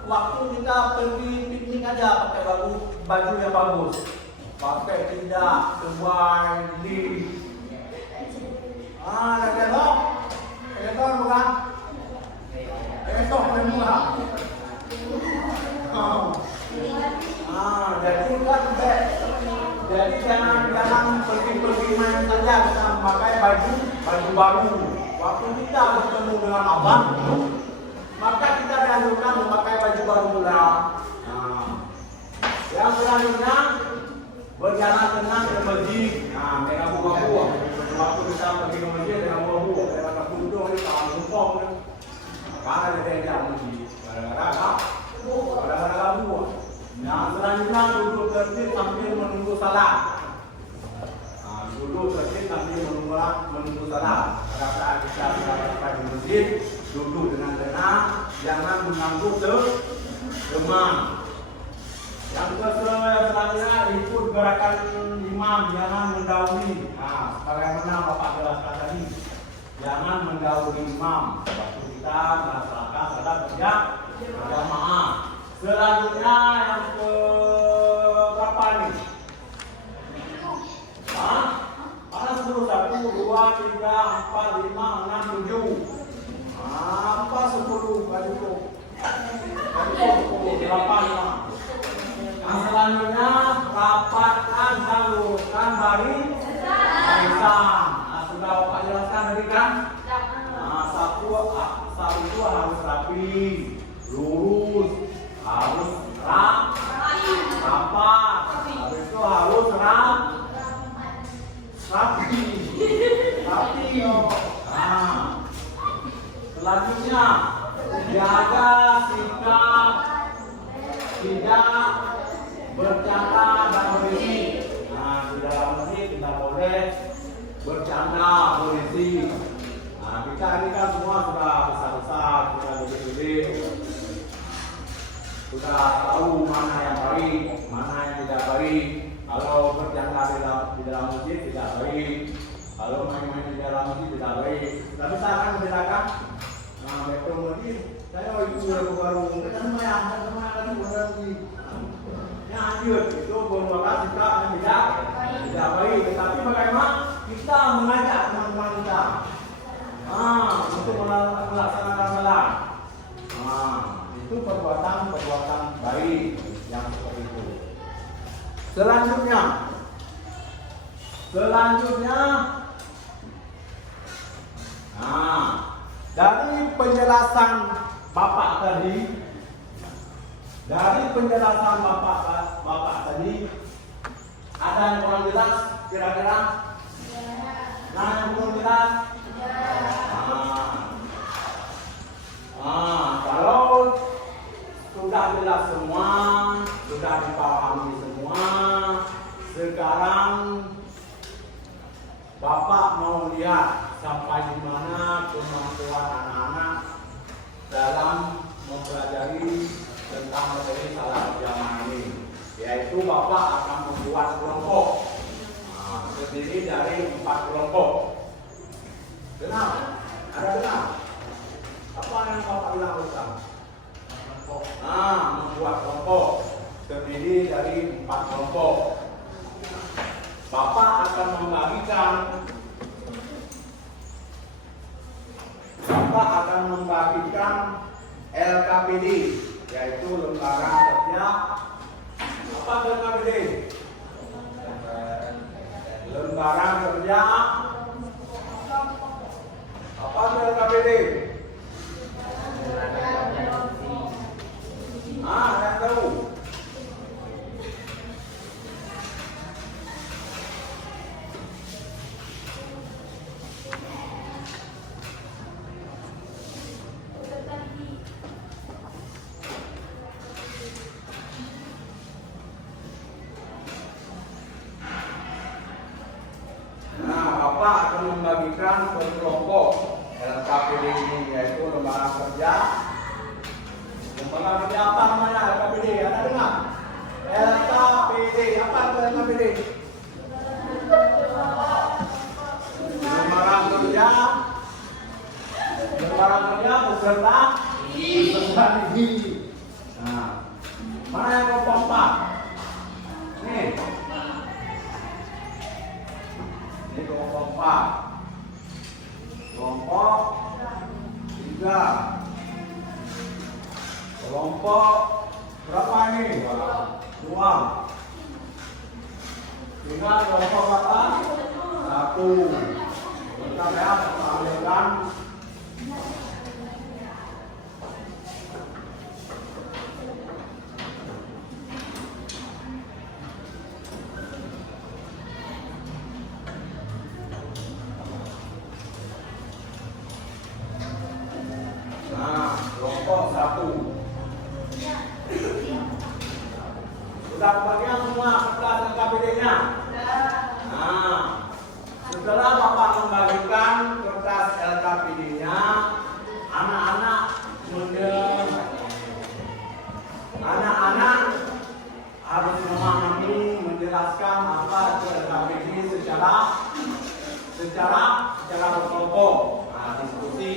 waktu kita pergi piknik aja pakai baju yang bagus. Pakai tidak sesuai di Elektron bukan? Elektron bukan? Jadi jangan pergi main saja kita memakai baju baru. Waktu kita bertemu dengan abang, maka kita dianjurkan memakai baju baru pula. Yang selanjutnya berjalan tenang ke masjid. Dengan buah-buah. Waktu kita pergi ke masjid dengan buah-buah, dengan kunjung ini kalau lumpur kan, karena ada yang masjid. Gara-gara buah. Yang selanjutnya duduk tertib sambil menunggu salat. Duduk tertib sambil menunggu salat. Pada saat kita berada di masjid, duduk dengan tenang, jangan mengganggu teman. Yang selanjutnya ikut gerakan imam, jangan mendahului. Nah, bagaimana Bapak jelaskan tadi, jangan mendahului imam waktu kita melaksanakan salat berjamaah. Selanjutnya yang ke berapa nih? Ada 10, 1, 2, 3, 4, 5, 6, 7. Apa 10? Gak cukup. 10, 8. Yang selanjutnya rapatkan, salurkan barisan. Nah, sudah Bapak jelaskan tadi kan? Nah, satu itu harus rapi, lurus, harus rapat. Habis itu harus rapi. Nah, selanjutnya jaga sikap tidak bercanda dan berisik. Nah, di dalam masjid kita boleh bercanda, berisik. Nah, kita ini kan semua sudah besar-besar, sudah gede-gede, sudah tahu mana yang baik, mana yang tidak baik. Kalau bercanda di dalam masjid tidak baik, kalau main-main di dalam masjid tidak baik. Tapi saya akan membedakan. Nah, betul masjid. Saya itu baru kita semuanya lagi berarti. Yang anjur itu merupakan sikap yang tidak baik. Tetapi bagaimana kita mengajak teman-teman kita untuk melaksanakan salat. Itu perbuatan baik yang seperti itu. Selanjutnya dari penjelasan Bapak tadi, ada yang kurang jelas kira-kira? Nah, yang kurang jelas? Kalau sudah jelas semua, sudah dipahami semua, sekarang Bapak mau lihat sampai di mana kemampuan anak-anak dalam mempelajari tentang materi salat berjamaah ini. Yaitu Bapak akan membuat kelompok terdiri dari 4 kelompok. Benar? Ada benar? Apa yang Bapak bilang barusan? Membuat kelompok terdiri dari 4 kelompok. Bapak akan membagikan LKPD, yaitu lembaga kerja. Apa LKPD? Lembaga kerja. Apa LKPD? Ada tahu? Bapak akan membagikan per kelompok LKPD ini, yaitu lembaga kerja. Lembaga kerja apa namanya LKPD? Ada dengar? LKPD, apa itu LKPD? Lembaga kerja beserta diri. Nah, mana yang kelompok 4? Nih. Ini kelompok 4. Kelompok 3. Kelompok berapa ini? 2. Tinggal kelompok berapa? 1. Bentar ya, kita ambilkan. Kelompok 1. Sudah kebagian semua kertas LKPD-nya? Setelah Bapak membagikan kertas LKPD-nya, anak-anak harus memahami, menjelaskan apa itu LKPD secara berkelompok. Diskusi.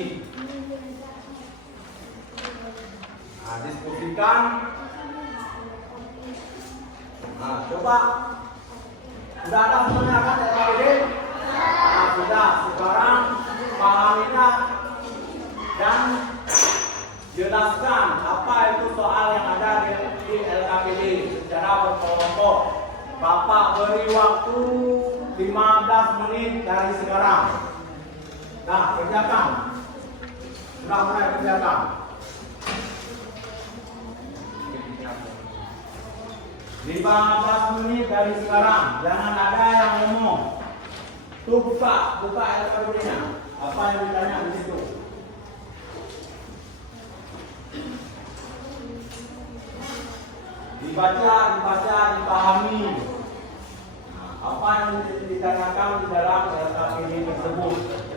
Diskusikan. Coba. Sudah ada semuanya kan LKPD? Sudah. Sekarang pahamilah dan jelaskan apa itu soal yang ada di LKPD secara berkelompok. Bapak beri waktu 15 menit dari sekarang. Nah, kerjakan. Sudah mulai kerjakan. 15 menit dari sekarang. Jangan ada yang ngomong. Tuh buka LKPD-nya. Apa yang ditanya di situ? Dibaca, dipahami. Apa yang ditanyakan di dalam LKPD tersebut.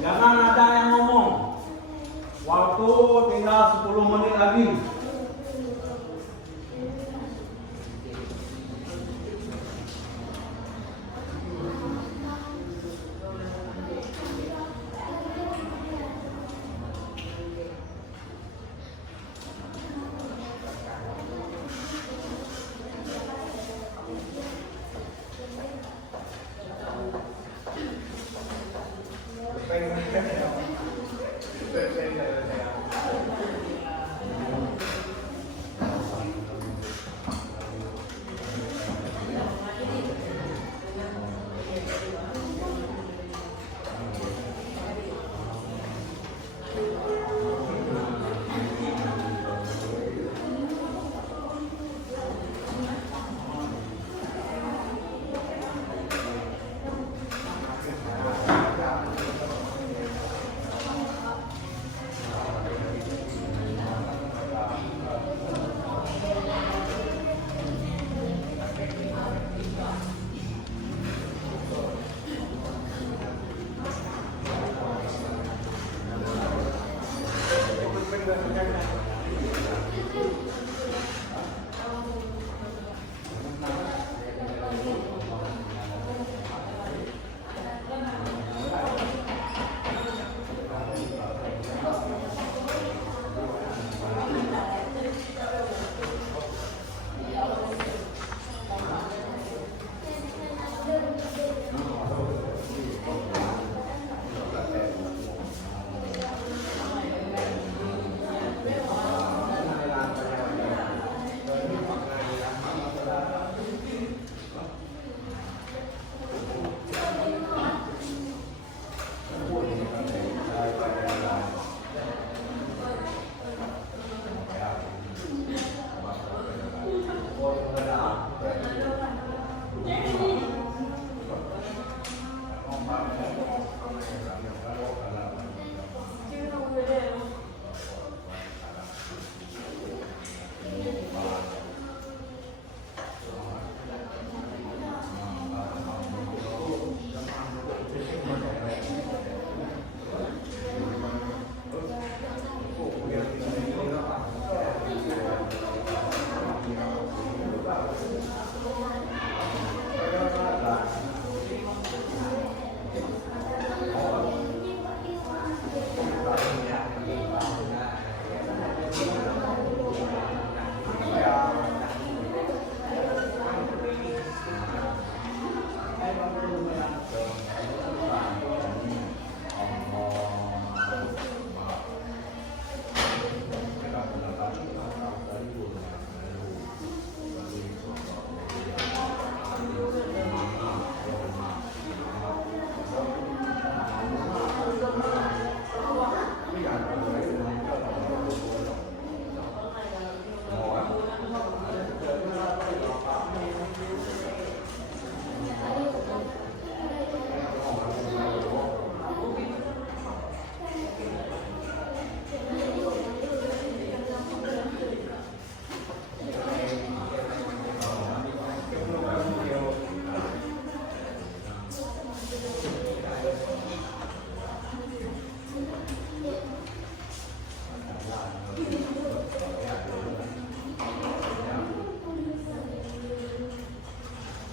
Jangan ada yang ngomong. Waktu tinggal 10 menit lagi.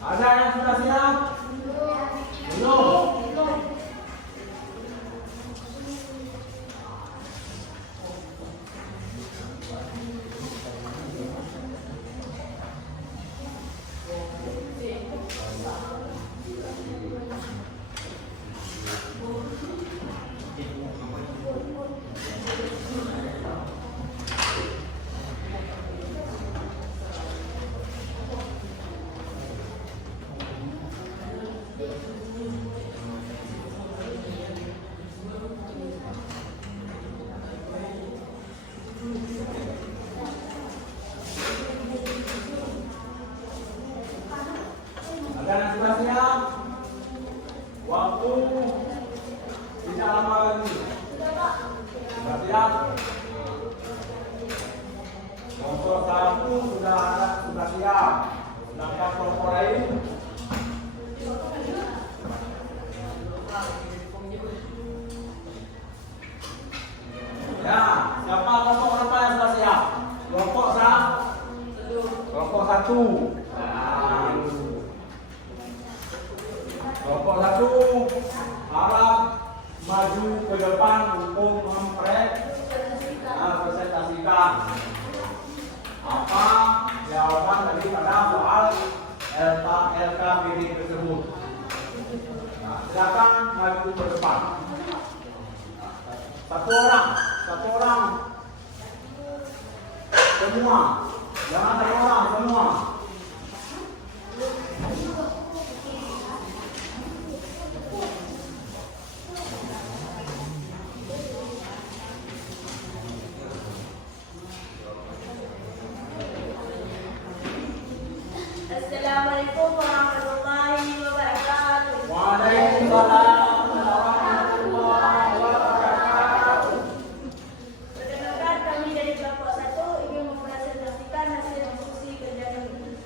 Ada yang sudah siap? Belum. Ada yang sudah siap? Waktu tidak lama lagi. Sudah siap? Kelompok satu sudah siap. Sedangkan kelompok lain ya, siapa kelompok berapa yang sudah siap? Kelompok satu. Nah, kelompok satu harap maju ke depan untuk presentasikan apa jawaban daripada soal LKPD tersebut. Nah, silakan maju ke depan. Satu orang. Semua. Jangan satu orang, semua. Assalamualaikum warahmatullahi wabarakatuh. Waalaikumsalam warahmatullahi wabarakatuh. Perkenalkan, kami dari kelompok 1 ingin mempresentasikan hasil diskusi kerja kami.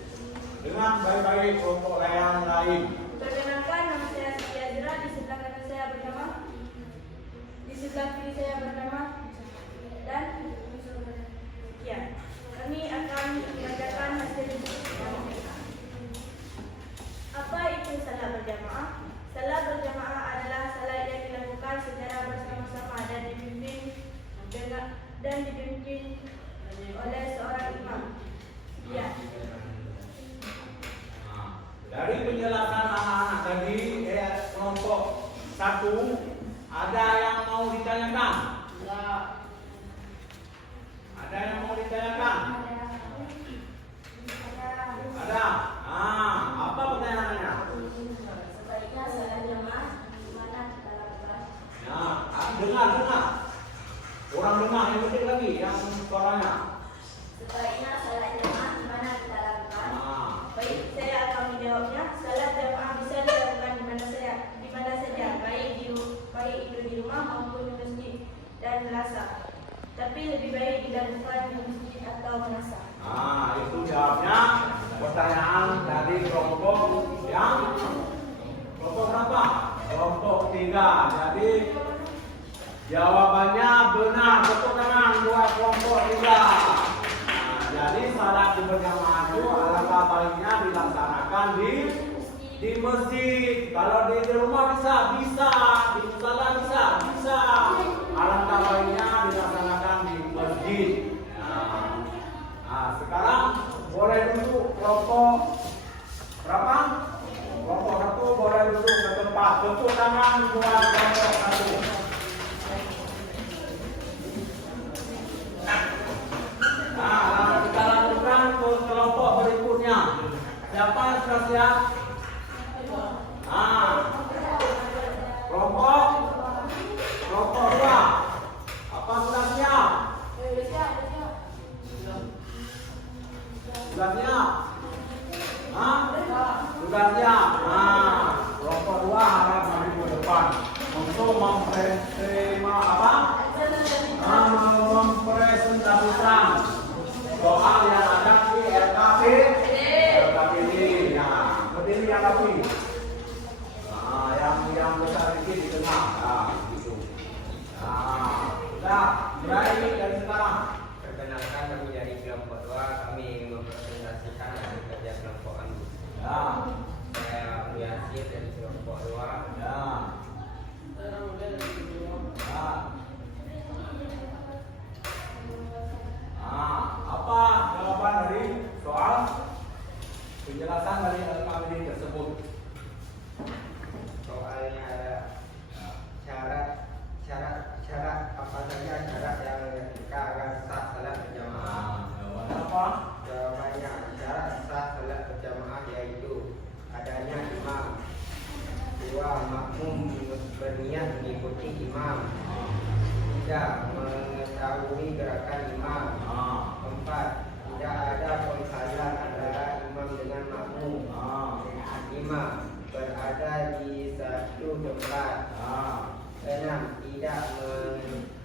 Dengan baik-baik kelompok yang lain. Perkenalkan, nama saya Siti Azra, di sebelah kanan saya bernama, di sebelah kiri saya bernama, dan sekian. Kami akan membacakan hasil diskusi kami. Apa itu salat berjamaah? Salat berjamaah adalah salat yang dilakukan secara bersama-sama dan dipimpin oleh seorang imam. Ya. Dari penjelasan anak-anak tadi, kelompok 1, ada yang mau ditanyakan? Ada yang mau ditanyakan? Ada. Apa pertanyaannya? Sebaiknya salat jamaah di mana kita lakukan? Dengar. Orang dengar yang penting lagi, yang suaranya. Sebaiknya salat jamaah di mana kita lakukan? Baik, saya akan menjawabnya. Salat jamaah bisa dilakukan di mana saja, baik di maupun di masjid dan melasa. Tapi lebih baik dilakukan di masjid atau melasa. Nah, itu jawabnya pertanyaan dari kelompok yang kelompok berapa? Kelompok 3. Jadi jawabannya benar. Tepuk tangan buat kelompok 3. Nah, jadi salat berjamaah itu alangkah baiknya dilaksanakan di masjid. Kalau di rumah bisa, di musala bisa. Alangkah baiknya dilaksanakan di masjid. Nah, sekarang boleh duduk kelompok berapa? Kelompok 1 boleh duduk ke tempat. Tepuk tangan buat kelompok 1. Nah, lalu kita lanjutkan ke kelompok berikutnya. Siapa yang sudah siap? Nah, kelompok 2. Apa sudah siap? Sudah siap? Hah? Sudah siap? Nah, kelompok 2 harap maju ke depan untuk mempresentasikan soal yang ada di LKP ini. Nah, berdiri yang rapi. Nah, yang besar sedikit di tengah. Nah, gitu. Nah, sudah mulai dari sekarang. Perkenalkan, kami dari kelompok 2. Kami ingin mempresentasikan hasil kerja kelompok kami. Ya. Saya Yasin dari kelompok 2. Ya. Nah, apa jawaban dari soal penjelasan dari LKPD tersebut? Soalnya ada syarat apa saja syarat yang kita akan sah salat berjamaah. Jawabannya apa? Jawabannya syarat sah salat berjamaah yaitu adanya imam, 2 makmum berniat mengikuti imam, 3 mengetahui gerakan imam, 4 tidak ada penghalang antara imam dengan makmum, 5 berada di satu tempat, 6 tidak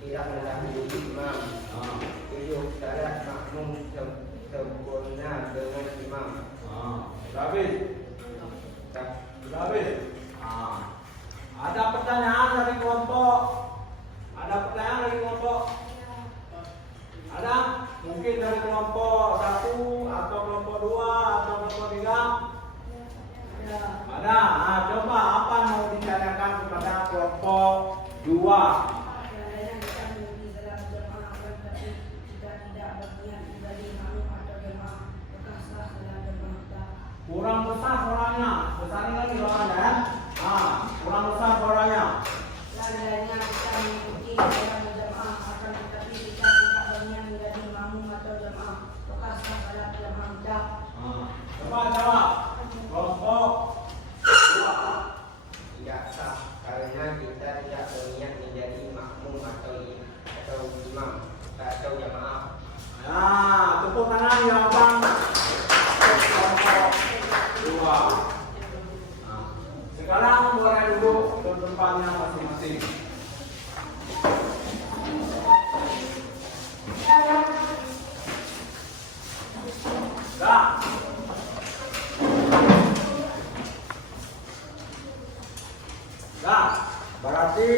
mendahului imam, 7 salat makmum sempurna dengan imam. Sudah habis? Sudah habis? Ada pertanyaan dari kelompok? Ada pertanyaan dari kelompok? Ada? Mungkin dari kelompok 1 atau kelompok 2 atau kelompok 3? Ada. Nah, coba apa yang mau ditanyakan kepada kelompok 2? Kurang besar suaranya. Besarin lagi suaranya ya. Kurang besar suaranya. Seandainya kita mengikuti salat berjamaah akan tetapi kita tidak berniat menjadi makmum atau jamaah, maka sah salat berjamaah tidak. Coba jawab. Kelompok 2. Tidak sah karena kita tidak berniat menjadi makmum atau imam atau jamaah. Nah, tepuk tangan jawaban kelompok 2. Sekarang boleh duduk ke tempatnya masing-masing. Berarti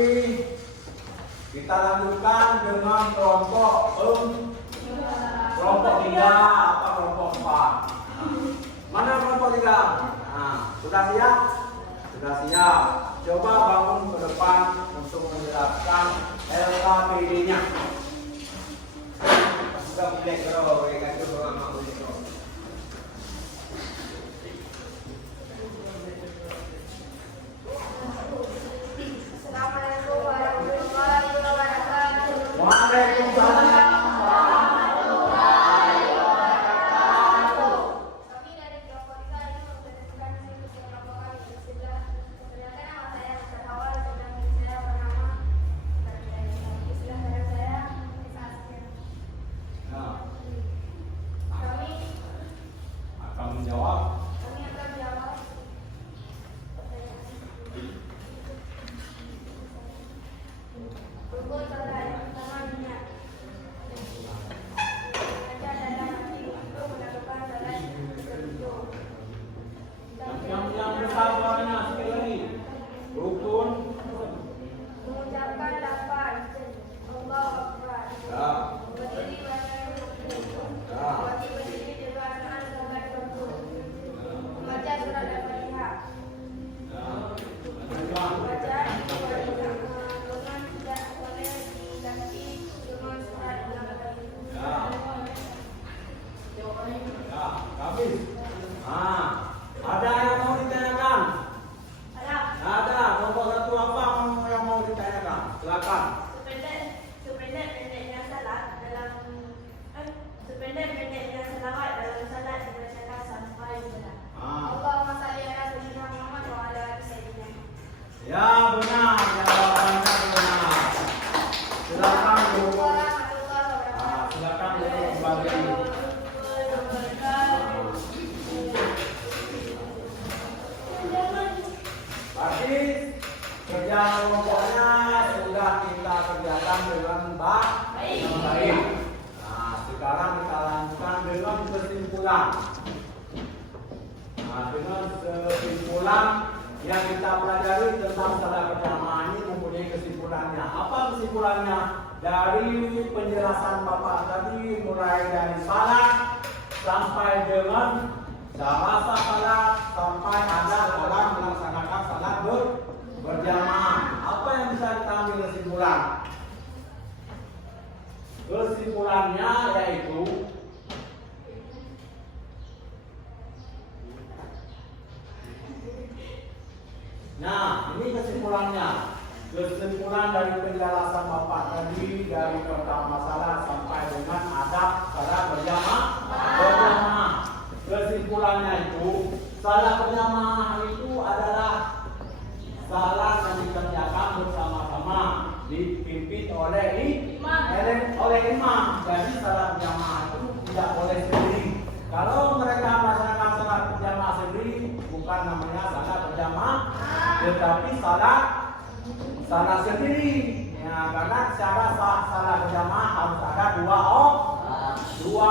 kita lanjutkan dengan kelompok 3 apa kelompok 4. Mana kelompok 3? Sudah siap? Sudah siap. Coba bangun ke depan untuk menjelaskan LKPD-nya. Sudah mulai kalau mereka itu mau Assalamualaikum warahmatullahi wabarakatuh. Waalaikumsalam. Kami dari kelompok 3 ini mempresentasikan hasil kerja kelompok kami. Bismillah. Perkenalkan nama saya Mustafa Awal, program saya bernama Bismillah. Saya kesimpulan. Nah, dengan kesimpulan yang kita pelajari tentang salat berjamaah ini mempunyai kesimpulannya. Apa kesimpulannya? Dari penjelasan Bapak tadi, mulai dari salat sampai dengan cara salat sampai ada dalam melaksanakan salat berjamaah. Apa yang bisa kita ambil kesimpulan? Kesimpulannya yaitu nah, ini kesimpulannya. Kesimpulan dari penjelasan Bapak tadi dari pertama salat sampai dengan adab salat berjamaah. Kesimpulannya itu salat berjamaah itu adalah salat yang dikerjakan bersama-sama, dipimpin oleh imam. Jadi salat berjamaah itu tidak boleh sendiri. Kalau mereka melaksanakan salat berjamaah sendiri, bukan namanya salat berjamaah, tetapi salat sendiri. Ya, karena secara sah salat berjamaah harus ada dua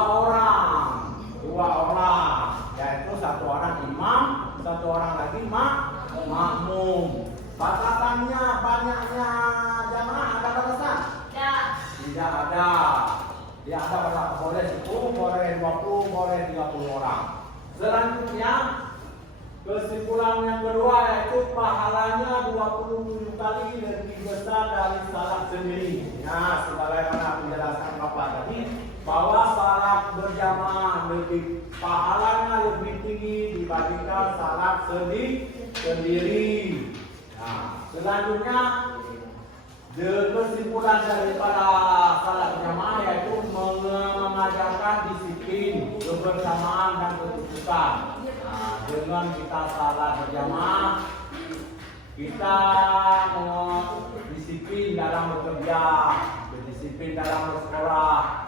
orang, yaitu satu orang imam, satu orang lagi makmum. Batasannya banyaknya jamaah ada batasan? Tidak ada. Tidak ada batasan. Boleh 10, boleh 20, boleh 30 orang. Selanjutnya kesimpulan yang kedua yaitu pahalanya 27 kali lebih besar dari salat sendiri. Nah, sebagaimana penjelasan Bapak tadi bahwa salat berjamaah pahalanya lebih tinggi dibandingkan salat sendiri. Nah, selanjutnya kesimpulan daripada salat berjamaah yaitu mengajarkan disiplin, kebersamaan dan ketujukan. Dengan kita salat berjamaah, kita disiplin dalam bekerja, disiplin dalam bersekolah,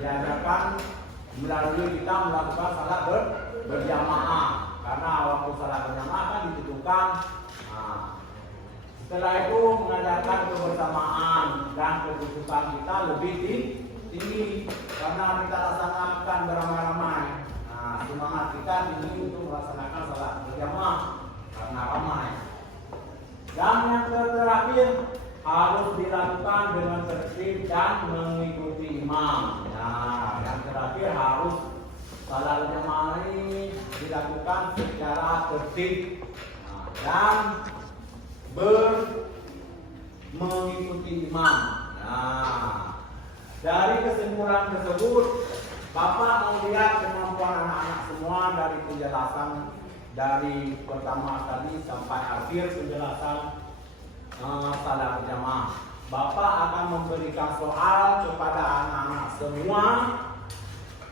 diajarkan melalui kita melakukan salat berjamaah. Karena waktu salat berjamaah kan ditentukan. Setelah itu mengajarkan kebersamaan dan ketujukan kita lebih tinggi karena kita laksanakan beramai-ramai. Semangat kita tinggi untuk melaksanakan salat berjamaah karena ramai. Dan yang terakhir harus dilakukan dengan tertib dan mengikuti imam. Nah, yang terakhir harus salat berjamaah ini dilakukan secara tertib dan mengikuti imam. Nah, dari kesimpulan tersebut Bapak melihat kemampuan anak-anak semua dari penjelasan dari pertama kali sampai akhir penjelasan salat berjamaah. Bapak akan memberikan soal kepada anak-anak semua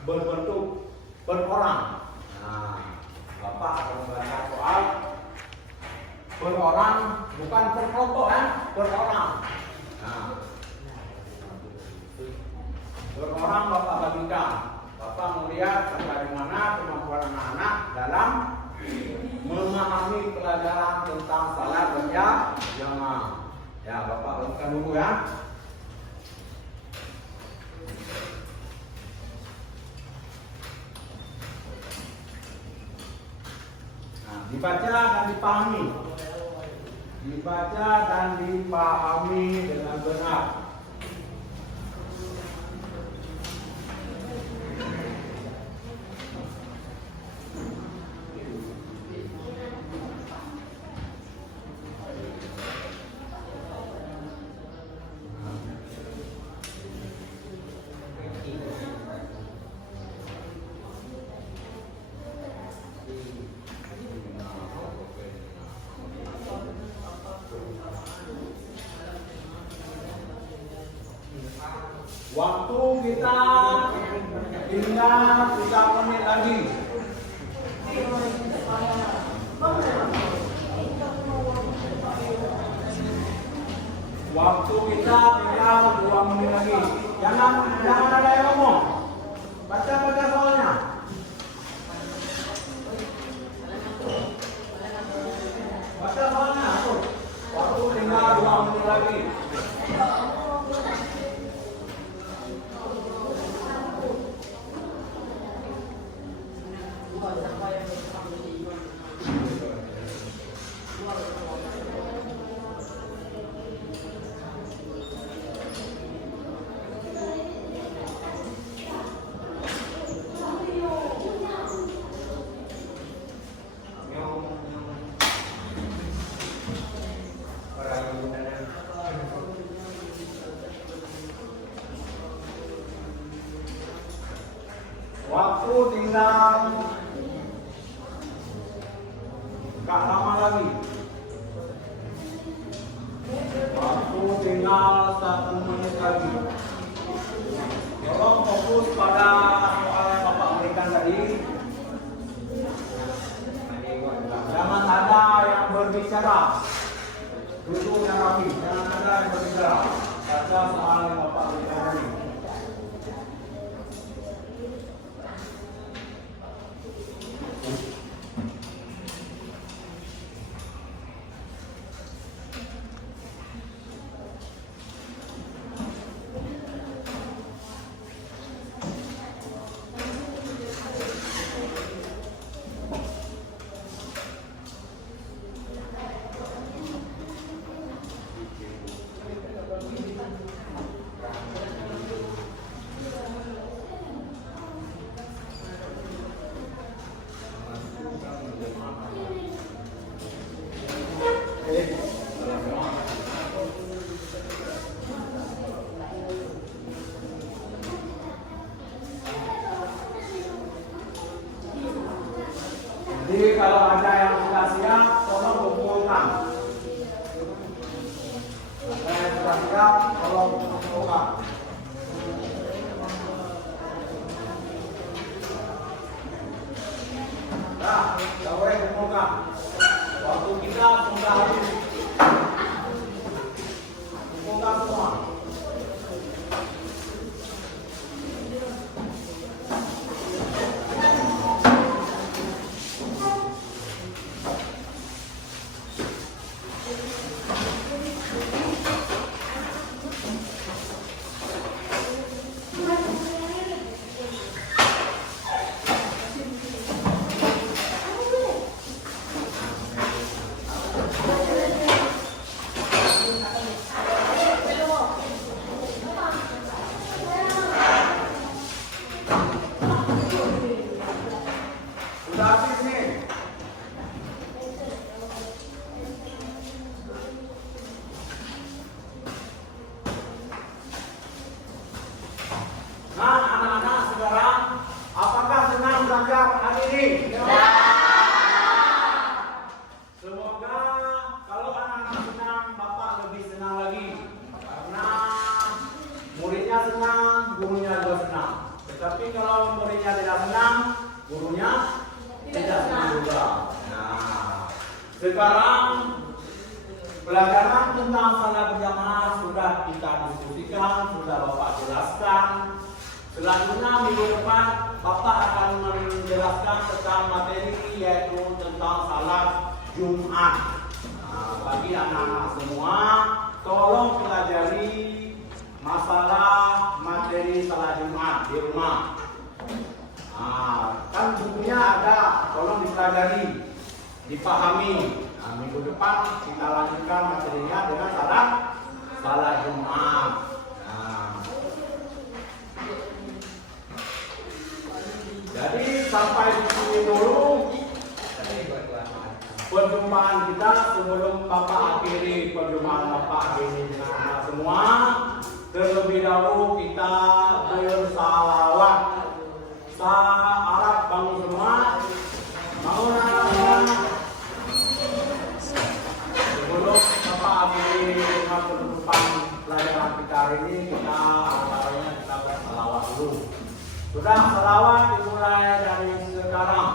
berbentuk per orang. Nah, Bapak akan memberikan soal per orang, bukan per kelompok per orang. Nah, per orang Bapak bagikan. Bapak melihat sampai mana kemampuan anak-anak dalam memahami pelajaran tentang salat berjamaah. Ya, Bapak lakukan dulu ya. Nah, dibaca dan dipahami. Dibaca dan dipahami dengan benar. Waktu kita tinggal 3 menit lagi. Waktu kita tinggal 2 menit lagi. Jangan ada yang ngomong. Baca soalnya. Baca soalnya. Waktu tinggal 2 menit lagi. Waktu tinggal gak lama lagi. Waktu tinggal 1 menit lagi. Tolong fokus pada soal yang Bapak berikan tadi. Jangan ada yang berbicara. Duduk yang rapi. Jangan ada yang berbicara. Baca soal yang Bapak berikan tadi. Jadi kalau ada yang sudah siap, tolong kumpulkan. Ada yang sudah siap, tolong kumpulkan. Nah, boleh kumpulkan. Waktu kita sudah habis. Kumpulkan semua. Sudah habis nih. Nah, anak-anak sekarang, apakah senang belajar hari ini? Ya. Semoga kalau anak-anak senang, Bapak lebih senang lagi. Karena muridnya senang, gurunya juga senang. Tetapi kalau muridnya tidak senang, gurunya tidak senang juga. Nah, sekarang pelajaran tentang salat berjamaah sudah kita diskusikan, sudah Bapak jelaskan. Selanjutnya minggu depan Bapak akan menjelaskan tentang materi yaitu tentang salat Jumat. Nah, bagi anak-anak semua, tolong pelajari masalah materi salat Jumat di rumah. Nah, kan bukunya ada, tolong dipelajari, dipahami. Nah, minggu depan kita lanjutkan materinya dengan salat Jumat. Nah, jadi sampai di sini dulu perjumpaan kita. Sebelum Bapak akhiri perjumpaan Bapak hari ini dengan anak semua, terlebih dahulu kita bersalawat. Arab bangun semua. Bangun anak-anak. Sebelum Bapak akhiri dengan penutupan pelajaran kita hari ini, kita antaranya kita bersalawat dulu. Sudah salawat dimulai dari sekarang.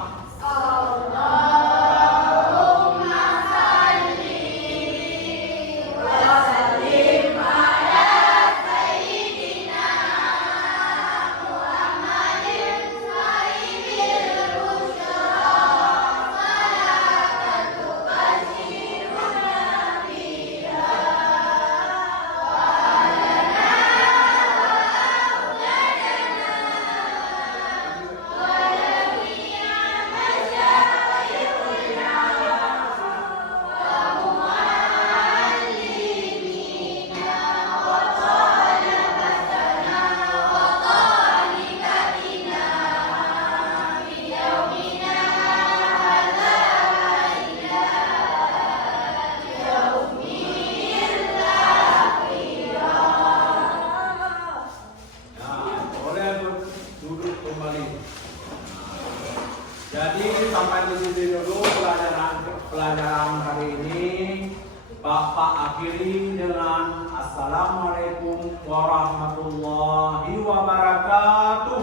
Jadi sampai di sini dulu pelajaran hari ini. Bapak akhiri dengan Assalamualaikum warahmatullahi wabarakatuh.